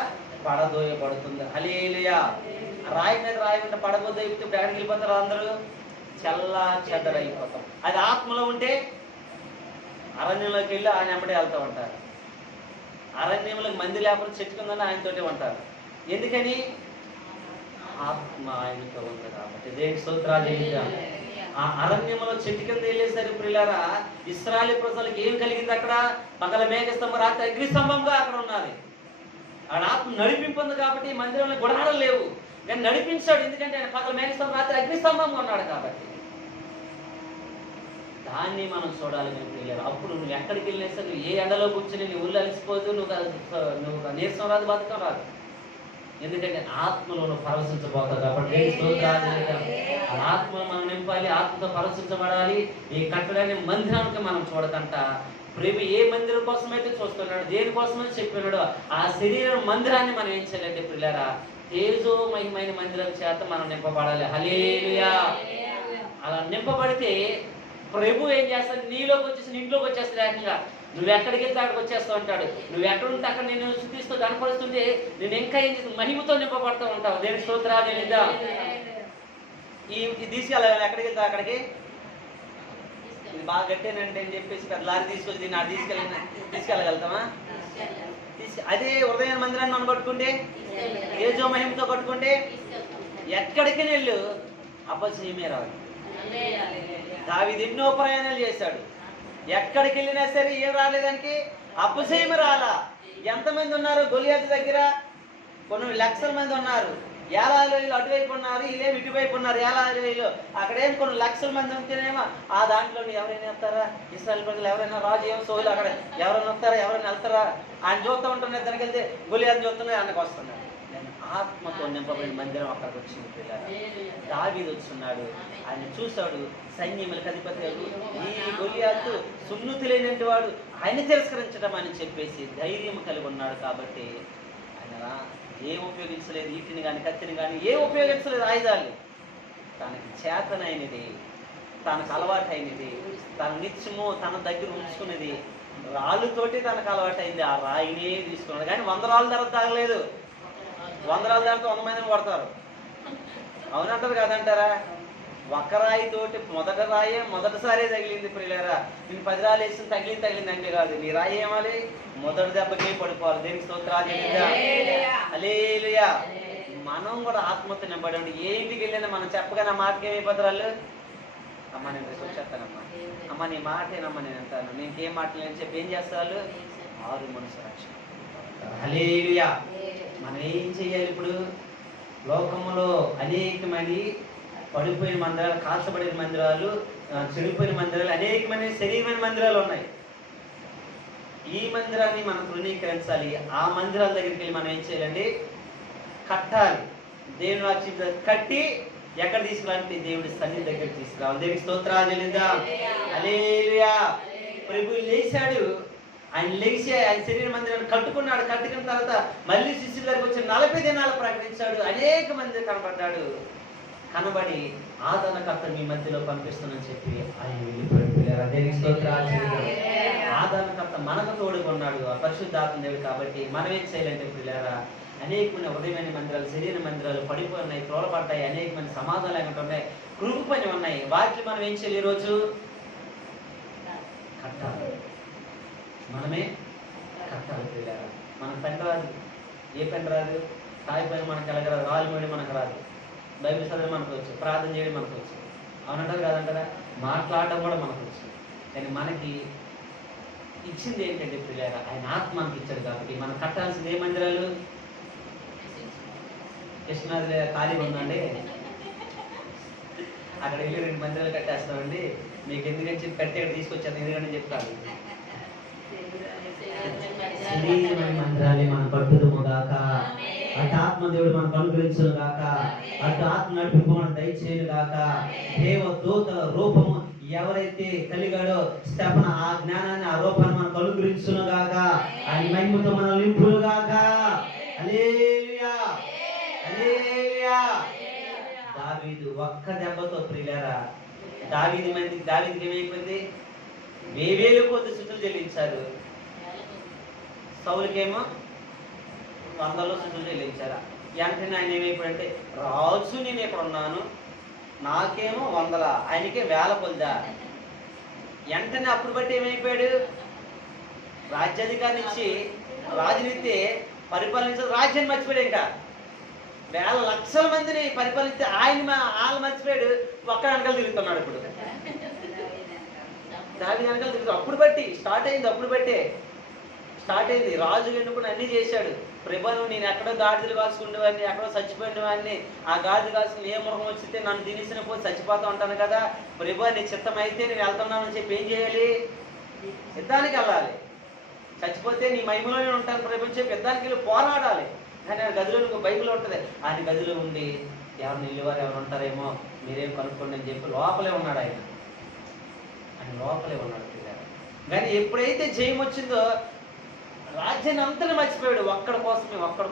పడదోయబడుతుంది. హల్లెలూయా. రాయి మీద రాయి ఉంటే పడబోదోయితే ఎక్కడికి వెళ్ళిపోతారు? అందరూ చల్లా చెదరైపోతాం. అది ఆత్మలో ఉంటే అరణ్యంలోకి వెళ్ళి ఆయన వెంబడి వెళ్తూ ఉంటారు. అరణ్యంలోకి మంది లేకపోతే చెట్టుకుందని ఆయనతోటే ఉంటారు. ఎందుకని? ఆత్మ ఆయనతో ఉంది కాబట్టి. దేవుని స్తోత్రాలు చెల్లిద్దాం. ఆ అరణ్యంలో చెట్టు కింద వెళ్ళేసరికి ప్రియులారా, ఇశ్రాయేలు ప్రజలకు ఏం కలిగింది? అక్కడ పగల మేఘస్తంభం, రాత్రి అగ్నిస్తంభంగా అక్కడ ఉన్నది. ఆడ ఆత్మ నడిపింపుంది కాబట్టి మందిరంలో గుడాడలు లేవు, కానీ నడిపించాడు. ఎందుకంటే ఆయన పగల మేఘస్తంభం, రాత్రి అగ్నిస్తంభంగా ఉన్నాడు కాబట్టి. దాన్ని మనం చూడాలి ప్రియులారా. అప్పుడు నువ్వు ఎక్కడికి వెళ్ళినా సరే, ఏ ఎండలో కూర్చొని నీ ఊళ్ళో అలసిపోదు, నువ్వు నీరసం రాదు, బతకం రాదు. ఎందుకంటే ఆత్మలో నువ్వు పరవశించబోతావు కాబట్టి. ఆత్మను మనం నింపాలి, ఆత్మతో పరవశించబడాలి. ఈ కట్టడాన్ని మందిరానికి మనం చూడకంట. ప్రభు ఏ మందిరం కోసం అయితే చూస్తున్నాడు, దేనికోసమైతే చెప్పినాడో ఆ శరీరం మందిరాన్ని మనం ఏం చేయాలంటే పిల్లరా, తేజోమయమైన మందిరం చేత మనం నింపబడాలి. హల్లెలూయా. అలా నింపబడితే ప్రభు ఏం చేస్తాడు? నీలోకి వచ్చేసి ఇంట్లోకి వచ్చేస్తాడు. ఏకంగా నువ్వు ఎక్కడికి వెళ్తే అక్కడికి వచ్చేస్తూ ఉంటాడు. నువ్వు ఎక్కడుంటే అక్కడ నేను స్తుతిస్తూ కనపరుస్తుంటే నేను ఇంకా ఏం చేస్తాను? మహిమతో నింపబడుతూ ఉంటావు. దేవుని స్తోత్రాలు చెల్లిద్దాం. ఈ తీసుకెళ్ళాలి, ఎక్కడికి వెళ్తా అక్కడికి. ఇది బాగా గట్టేనంటే అని చెప్పేసి పెద్ద లారీ తీసుకొచ్చి దీన్ని తీసుకెళ్ళగలుగుతామా? అదే హృదయ మందిరాన్ని మనం కట్టుకుంటే, తేజో మహిమతో కట్టుకుంటే ఎక్కడికి వెళ్ళు అపజయమే రాదు. దావీదు ఎన్నో ప్రయాణాలు చేశాడు, ఎక్కడికి వెళ్ళినా సరే ఏం రాలేదానికి? అపజయం రాలా. ఎంతమంది ఉన్నారు గొలియాతు దగ్గర? కొన్ని లక్షల మంది ఉన్నారు. ఏలాలోయలు అటువైపు ఉన్నారు, ఇదేమి ఇటువైపు ఉన్నారు. ఏలాలోయలు అక్కడేం కొన్ని లక్షల మంది ఉంటేనేమో ఆ దాంట్లో ఎవరైనా వెళ్తారా? ఇస్రాయల్ ప్రజలు ఎవరైనా రాజు ఏం సోలు అక్కడ ఎవరైనా వస్తారా? ఎవరైనా వెళ్తారా? ఆయన చూస్తూ ఉంటున్నారు. దానికి వెళ్తే గొలియాతు చూస్తున్నాయి, ఆయనకు వస్తున్నాడు. ఆత్మతో నింపబడిన మందిరం అక్కడికి వచ్చింది పిల్లలు. దావీదు వచ్చున్నాడు, ఆయన చూశాడు. సైన్యములకు అధిపతి ఈ గొలియాతు సున్నతి లేనటువంటి వాడు, ఆయన తిరస్కరించడం అని చెప్పేసి ధైర్యం కలిగి ఉన్నాడు. కాబట్టి ఆయన ఏం ఉపయోగించలేదు, ఈటిని కానీ కత్తిని కానీ ఏం ఉపయోగించలేదు ఆయుధాలు. తనకి చేతనైనది, తనకు అలవాటైనది, తన నిత్యము తన దగ్గర ఉంచుకున్నది రాళ్ళతోటి తనకు అలవాటైంది. ఆ రాయినే తీసుకున్నాడు. కానీ 100 రాళ్ళ ధర తాగలేదు. 100 రాళ్ళ ధరతో 100 మందిని కొడతారు, అవునంటారు కదంటారా? ఒక రాయితోటి మొదటి రాయే మొదటిసారే తగిలింది ప్రియులారా. నేను 10 రాళ్ళు వేసి తగిలింది అంటే కాదు. నీ రాయి ఏమాలి? మొదటి దెబ్బకే పడిపోవాలి. దేనికి స్తోత్రాలు. హల్లెలూయా. మనం కూడా ఆత్మతో నింపడండి. ఏ ఇంటికి వెళ్ళినా మనం చెప్పగానే మాటకి ఏమైపోతారు వాళ్ళు? అమ్మ నేను రేపు వచ్చేస్తానమ్మా, అమ్మ నీ మాటేనమ్మా నేను అంటాను, నీకేం మాటలు అని చెప్పి ఏం చేస్తారు? ఆరు మనుషు రక్షణ. హల్లెలూయా. మనం ఏం చెయ్యాలి ఇప్పుడు? లోకములో అనేకమైన పడిపోయిన మందిరాలు, కాల్చబడిన మందిరాలు, చెడిపోయిన మందిరాలు, అనేకమైన శరీరమైన మందిరాలు ఉన్నాయి. ఈ మందిరాన్ని మనం తృణీకరించాలి. ఆ మందిరాల దగ్గరికి వెళ్ళి మనం ఏం చేయాలండి? కట్టాలి. దేవుని రాజ్యం కట్టి ఎక్కడ తీసుకురావాలంటే దేవుడి సన్నిధి దగ్గరికి తీసుకురావాలి. దేవునికి స్తోత్రాలు చెల్లిద్దాం. హల్లెలూయా. ప్రభువు లేచాడు, ఆయన లేచి ఆయన శరీర మందిరాన్ని కట్టుకున్నాడు. కట్టుకున్న తర్వాత మళ్ళీ శిష్యుల దగ్గరికి వచ్చి 40 దినాలు ప్రకటించాడు. అనేక మంది కనబడ్డాడు. కనబడి ఆదరణకర్త మీ మధ్యలో పంపిస్తుందని చెప్పి ఆయన వెళ్ళిపోయాడు. దేవునికి స్తోత్రాలు చెల్లిద్దాం. ఆదరణకర్త మనకు తోడుకున్నాడు, ఆ పరిశుద్ధాత్మ దేవుడు. కాబట్టి మనం ఏం చేయాలంటే పిల్లారా, అనేకమైన హృదయమైన మందిరాలు, శరీర మందిరాలు పడిపోయి ఉన్నాయి, తోలపడ్డాయి. అనేకమైన సమాధానం లేకుండా ఉన్నాయి, కృంగు పని ఉన్నాయి. వాటిని మనం ఏం చేయాలి? ఈరోజు కట్టాలి. మనమే కట్టాలి పిల్లారా. మన పెన్ రాదు. ఏ పెన్ రాదు? తాయి పని మనకు ఎలాగరాదు, రాళ్ళు మోడి మనకు రాదు, బైబిల్ చదవడం మనకు వచ్చు, ప్రార్థన చేయడం మనకు వచ్చు, అవునంటారు కాదంటారా? మాట్లాడడం కూడా మనకు వచ్చు. కానీ మనకి ఇచ్చింది ఏంటంటే పిల్లారా, ఆయన ఆత్మ మనకి ఇచ్చాడు. కాబట్టి మనం కట్టాల్సింది ఏ మందిరాలు? కృష్ణాది ఖాళీగా ఉందండి, అక్కడ వెళ్ళి 2 మందిరాలు కట్టేస్తామండి, మీకు ఎందుకని చెప్పి కట్టి అక్కడ తీసుకొచ్చాను ఎందుకంటే చెప్తాను. శరీరమైన మందిరాలే మనం పట్టుదుము గాక. అటు ఆత్మదేవుడు మనకు అనుగ్రహించును గాక. అటు ఆత్మ నడిపింపు మనం దయచేయను గాక. దేవదూత రూపము ఎవరైతే కలిగాడో స్తెఫన, ఆ జ్ఞానాన్ని, ఆ రూపాన్ని మనకు అనుగ్రహించును గాక. ఆయన మహిమతో మనం నింపును గాక. హల్లెలూయా. హల్లెలూయా. దావీదు ఒక్క దెబ్బతో ప్రియులారా, దావీదుకి ఏమైపోయింది? వేవేలు కొద్ది స్తుతులు చెల్లించారు. సౌలుకేమో 100లో స్తుతులు చెల్లించారా? వెంటనే ఆయన ఏమైపోయాడంటే, రాజు నేను ఇక్కడ ఉన్నాను, నాకేమో 100, ఆయనకే 1000 కొద్దా. వెంటనే అప్పుడు బట్టి ఏమైపోయాడు? రాజ్యాధికారిని ఇచ్చి రాజునిస్తే పరిపాలించదు, రాజ్యాన్ని మర్చిపోయాడు. ఇంకా 1000 లక్షల మందిని పరిపాలిస్తే వాళ్ళు మర్చిపోయాడు. ఒక్క వెనకాల తిరుగుతున్నాడు. ఇప్పుడు దావీదు వెనకాల తిరుగుతాడు. అప్పుడు బట్టి స్టార్ట్ అయింది. రాజు ఎన్నుకుని అన్ని చేశాడు. ప్రభను నేను ఎక్కడో గాడిదలు కాసుకునేవాడిని, ఎక్కడో చచ్చిపోయిన వాడిని, ఆ గాడిద కాసుకుని ఏ మృగం వచ్చితే నన్ను తినేసిన పోయి చచ్చిపోతూ ఉంటాను కదా, ప్రభు నీ చిత్తం అయితే నేను వెళ్తున్నానని చెప్పి ఏం చేయాలి? యుద్ధానికి వెళ్ళాలి. చచ్చిపోతే నీ మహిమలోనే ఉంటాను ప్రభు అని చెప్పి యుద్ధానికి వెళ్ళి పోరాడాలి. కానీ ఆయన గదిలో బైబిల్ ఉంటుంది. ఆయన గదిలో ఉండి ఎవరిని వెళ్ళేవారు ఎవరు ఉంటారేమో మీరేం కనుక్కోండి అని చెప్పి లోపలే ఉన్నాడు. ఆయన లోపలే ఉన్నాడు. కానీ ఎప్పుడైతే జయం వచ్చిందో రాజ్యాన్ని అంతా మర్చిపోయాడు. ఒక్కడి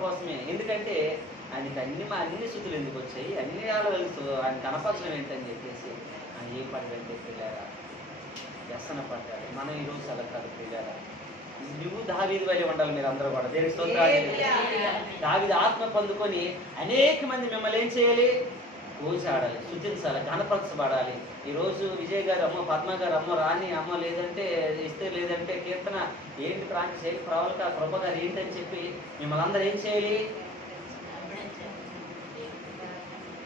కోసమే. ఎందుకంటే ఆయనకి అన్ని స్థుతులు ఎందుకు వచ్చాయి, అన్ని ఆలోచనలు ఆయన కనపరచడం ఏంటని చెప్పేసి ఆయన ఏం పడ్డాడంటే పిల్లారా, వ్యసన పడ్డాడు. మనం ఈరోజు అలా కాదు పిల్లారా, నువ్వు దావీదు వలె ఉండాలి. మీరు అందరూ కూడా దేవుని స్తోత్రాలు. దావీదు ఆత్మ పొందుకొని అనేక మంది మిమ్మల్ని ఏం చేయాలి? కూర్చాడాలి, స్తుతించాలి, గణపరచబడాలి. ఈరోజు విజయ్ గారు అమ్మ, పద్మ గారు అమ్మ, రాణి అమ్మ, లేదంటే లేదంటే కీర్తన ఏంటి, ప్రాంతి శైలి ప్రవళిక, కృప గారు ఏంటని చెప్పి మిమ్మల్ని అందరూ ఏం చేయాలి?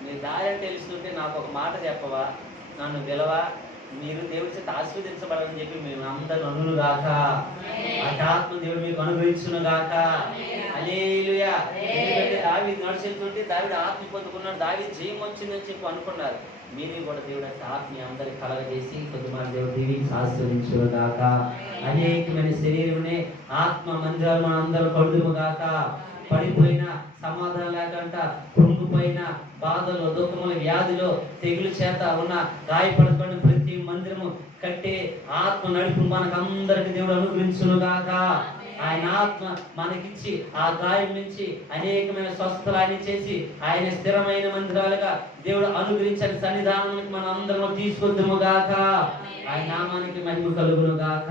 నీ దారి తెలుస్తుంటే నాకు ఒక మాట చెప్పవా, నన్ను గెలవా, మీరు దేవుడి చేత ఆశీర్వదించబడాలని చెప్పి మేము అందరూ అనును గాక. అటు ఆత్మ దేవుడు మీకు అనుగ్రహించును గాక. హల్లెలూయా. ఎందుకంటే దావీదు నడిచేస్తుంటే దావీదు ఆత్మ పొందుకున్నాడు, దావీదు జయం వచ్చిందని చెప్పి అనుకున్నారు. మీరు కూడా దేవుడు అంటే ఆత్మ అందరికి కలగజేసి కొద్దిమంది దేవుడు దీవించి ఆశీర్వదించును గాక. అనేకమైన శరీరమునే ఆత్మ మందిరాలు మన అందరూ కడుదుము గాక. పడిపోయిన సమాధానం లేకంట కృంగిపోయిన బాధలో దుఃఖముల వ్యాధిలో తెగులు చేత ఉన్న గాయపడుతున్న ప్రతి మందిరము కట్టే ఆత్మ నడుపు మనకు అందరికి దేవుడు అనుగ్రహించును గాక. ఆయన ఆత్మ మనకిచ్చి ఆ గాయం నుంచి అనేకమైన స్వస్థలాన్ని చేసి ఆయన స్థిరమైన మందిరాలుగా దేవుడు అనుగ్రహించిన సన్నిధానానికి మనం అందరం తీసుకొద్దుము గాక. ఆయన నామానికి మహిమ కలుగును గాక.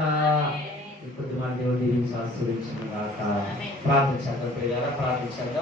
కొద్ది మన దేవుడు దీవించి ఆశీర్వదించును గాక. ప్రార్థించాలి, ప్రార్థించాలి.